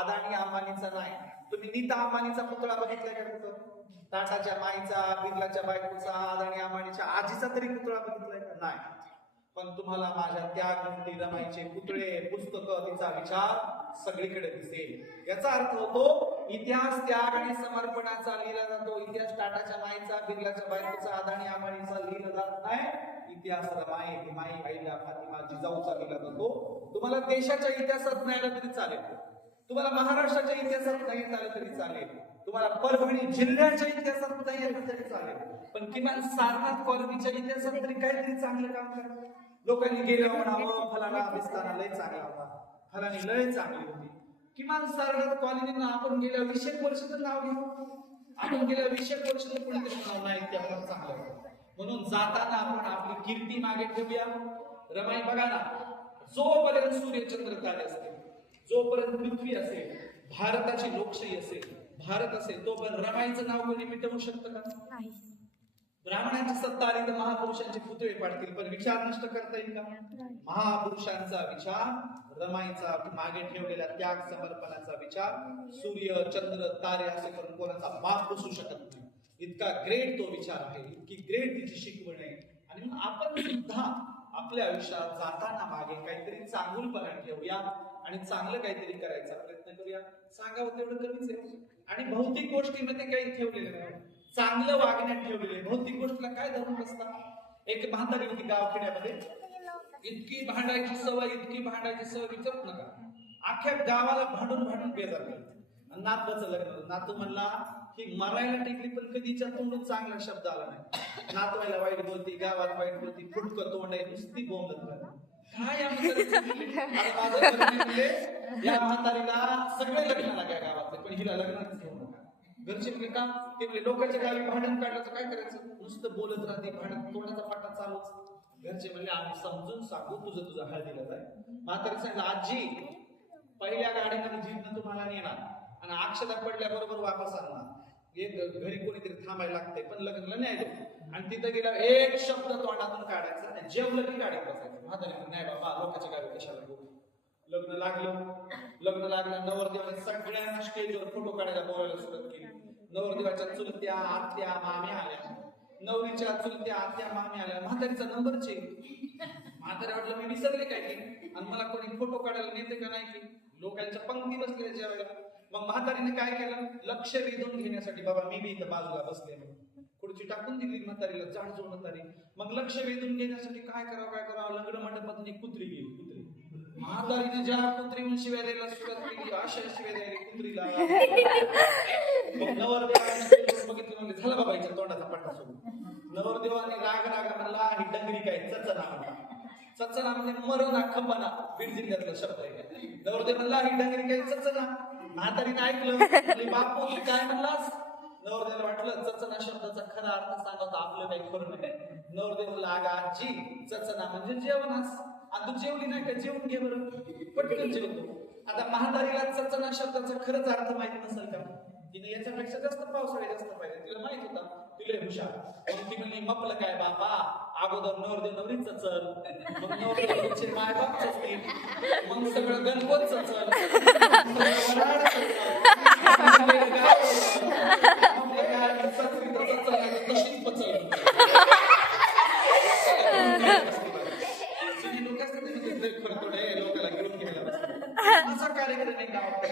अदानी अंबानीचा नाही. तुम्ही नीता अंबानीचा पुतळा बघितलाय का कुठं? टाटाच्या माईचा, बिर्लाच्या बायकोचा, अदानी अंबानीच्या आजीचा तरी पुतळा बघितलाय का? नाही. पण तुम्हाला माझ्या त्यागमूर्ती रमाईचे पुतळे, पुस्तकं, तिचा विचार सगळीकडे दिसेल. याचा अर्थ होतो इतिहास त्याग आणि समर्पणाचा लिहिला जातो. इतिहास टाटाच्या माईचा, बिर्लाच्या बायकोचा, अदानी अंबानीचा लिहिला जात नाही. इतिहास रमाई, हिमाई, आईला, फातिमा, जिजाऊचा लिहिला जातो. तुम्हाला देशाच्या इतिहासात नाही आलं तरी चालेल, तुम्हाला महाराष्ट्राच्या इतिहासात नाही आलं तरी चालेल, तुम्हाला परभणी जिल्ह्याच्या इतिहासात नाही आलं तरी चालेल, पण किमान सारनाथ कॉलनीच्या इतिहासात तरी काहीतरी चांगलं काम करा. लोकांनी गेलं म्हणावं फलाना विस्तारा लय चांगला होता, फलानी लय चांगली होती. किमान सारनाथ कॉलनीनं आपण गेल्या 20 वर्षाचं नाव घेऊ. आपण गेल्या 20 वर्षाचं कोणीतरी नाव नाही ते आपण चांगलं होतं. म्हणून जाताना आपण आपली कीर्ती मागे ठेवूया. रमाई बघा ना, जोपर्यंत सूर्यचंद्र तारे असतील, जोपर्यंत पृथ्वी असेल, भारताची लोकशाही असेल, भारत असेल, तोपर्यंत रमाईचं नाव कोणी मिटवू शकतं का? नाही. ब्राह्मणांची सत्ता आली तर महापुरुषांचे पुतळे पाडतील, पण विचार नष्ट करता येईल का? महापुरुषांचा विचार, रमाईचा मागे ठेवलेला त्याग समर्पणाचा विचार, सूर्य चंद्र तारे असे करून कोणाचा बाप पुसू शकत नाही. इतका ग्रेट तो विचार आहे, इतकी ग्रेट तिची शिकवण आहे. आणि म्हणून आपण सुद्धा आपल्या आयुष्यात जाताना मागे काहीतरी चांगुलपणा ठेवूया आणि चांगलं काहीतरी करायचा प्रयत्न करूया. सांगावं तेवढं कमीच आहे. आणि भौतिक गोष्टीमध्ये काही ठेवलेलं नाही, चांगलं वागण्यात ठेवलेले. भौतिक गोष्टीला काय धरून बसतात? एक म्हातारी होती गावखेड्यामध्ये, इतकी भांडायची सवय, इतकी भांडायची सवय विचारत नका. अख्ख्या गावाला भांडून भांडून बेजार केलं. नातवाचं लग्न, नातू म्हणला की मरायला टेकली पण कधीच्या तोंडून चांगला शब्द आला नाही. नातवायला वाईट बोलती, गावात वाईट बोलती, फुटकं तोंड आहे, नुसती बोंबलत राहते. काय या म्हातारीला सगळे लग्न लागा गावातले, पण हिला लग्नात घेऊ नका. घरचे म्हणजे का ते लोकांच्या गावी भांडण काढायचं, काय करायचं? नुसतं बोलत राहते, भांडण तोंडाचा पाटा चालूच. घरचे म्हणजे आम्ही समजून सांगू, तुझं हळदीला जाय. म्हातारी सांगितलं, आजी पहिल्या गाडीनं जीवनं तुम्हाला नेणार आणि अक्षता पडल्याबरोबर वापस आणणार. एक घरी कोणीतरी थांबायला लागते, पण लग्नाला न्यायला. आणि तिथं गेला एक शब्द तोंडातून काढायचा आणि जेवलं की गाडीत बसायचं. म्हातारी नाही बाबा, लोकांच्या गावी कशाला बोलू. लग्न लागलं, नवरदेवाने सगळ्यांना स्टेजवर फोटो काढायला बोलायला सुरुवात केली. नवरदेवाच्या चुलत्या आत्या मामी आल्या, नवरीच्या चुलत्या आत्या मामी आल्या. म्हातारीचा नंबर चेक. म्हातारी वाटलं मी विसरले काय की, आणि मला कोणी फोटो काढायला नेते का नाही की. लोकांच्या पंक्ती बसलेल्या जेवायला. मग म्हातारीने काय केलं? लक्ष वेधून घेण्यासाठी, बाबा मी बी इथं बाजूला बसले म्हणून खुर्ची टाकून दिली म्हातारीला, जाडजूड म्हातारी. मग लक्ष वेधून घेण्यासाठी काय करावं? लग्न मंडपात एक कुत्री गेली. कुत्री म्हातारीने ज्या कुत्री म्हणून शिव्या द्यायला सुरुवात केली, अशा शिव्या द्यायला कुत्रीला. नवरदेवाने बघितलं, म्हणजे झालं बाबा हिच्या तोंडाचा पट्टा सोडून. नवरदेवाने राग म्हणला, ही डंगरी काय चचना म्हणला. चचना म्हणजे मरणा खंबाना, बीड जिल्ह्यातला शब्द आहे. नवरदेव म्हणला, ही डंगरी काय चचना. म्हातारीने ऐकलं, बापू काय म्हणलास? नवरदेवाला वाटलं चचना शब्दाचा खरा अर्थ सांगत आपलं काही खरं नाही. नवरदेव म्हणला, अगं आजी चचना म्हणजे जेवणास, आणि तू जेवली नाही का? जेवून घे बरं, पटकन जेवतो. आता म्हातारीला चचना शब्दाचा खरंच अर्थ माहित नसेल का? तिने याच्यापेक्षा जास्त पावसाळी जास्त पाहिजे, तिला माहित होता, तिला हुशार. ती म्हणली, मपलं काय बाबा, अगोदर नवरदेव नवरीच चचल, मग नवरदेवचे मायबाप चचतील, मग सगळं गणपत चचल, वराड तशीच पचल. लोकांना घेऊन गेला असा कार्यक्रम आहे गावात.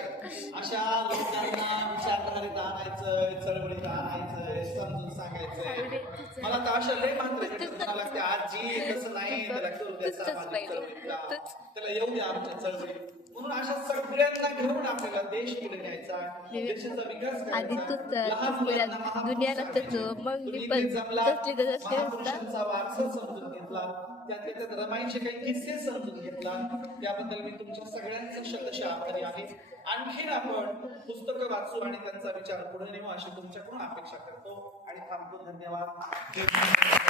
अशा लोकांना विचारधारेत आणायचं, चळवळीत आणायचंय, समजून सांगायचंय. मला तर अशा लय मात्र लागते, आजी तसं नाही, त्याला करू द्या सामाजिक चळवळीतला, त्याला येऊ द्या आमच्या चळवळीत. म्हणून अशा सगळ्यांना घेऊन आपल्याला देश पुढे न्यायचा, देशाचा विकास आधी करायचा. तूच लहान मुलांना महापुरुष दुनियाला सांगायचे. तसं, मग मी तुम्ही पण इथे जमला, तसली तर तसली महापुरुषांचा वारसा समजून घेतला, त्यातल्या त्यात रमाईचे काही किस्से समजून घेतला, त्याबद्दल मी तुमच्या सगळ्यांचे शतशः आभारी आहे. आणखीन आपण पुस्तकं वाचू आणि त्यांचा विचार पुढे नेऊ अशी तुमच्याकडून अपेक्षा करतो आणि थांबतो. धन्यवाद.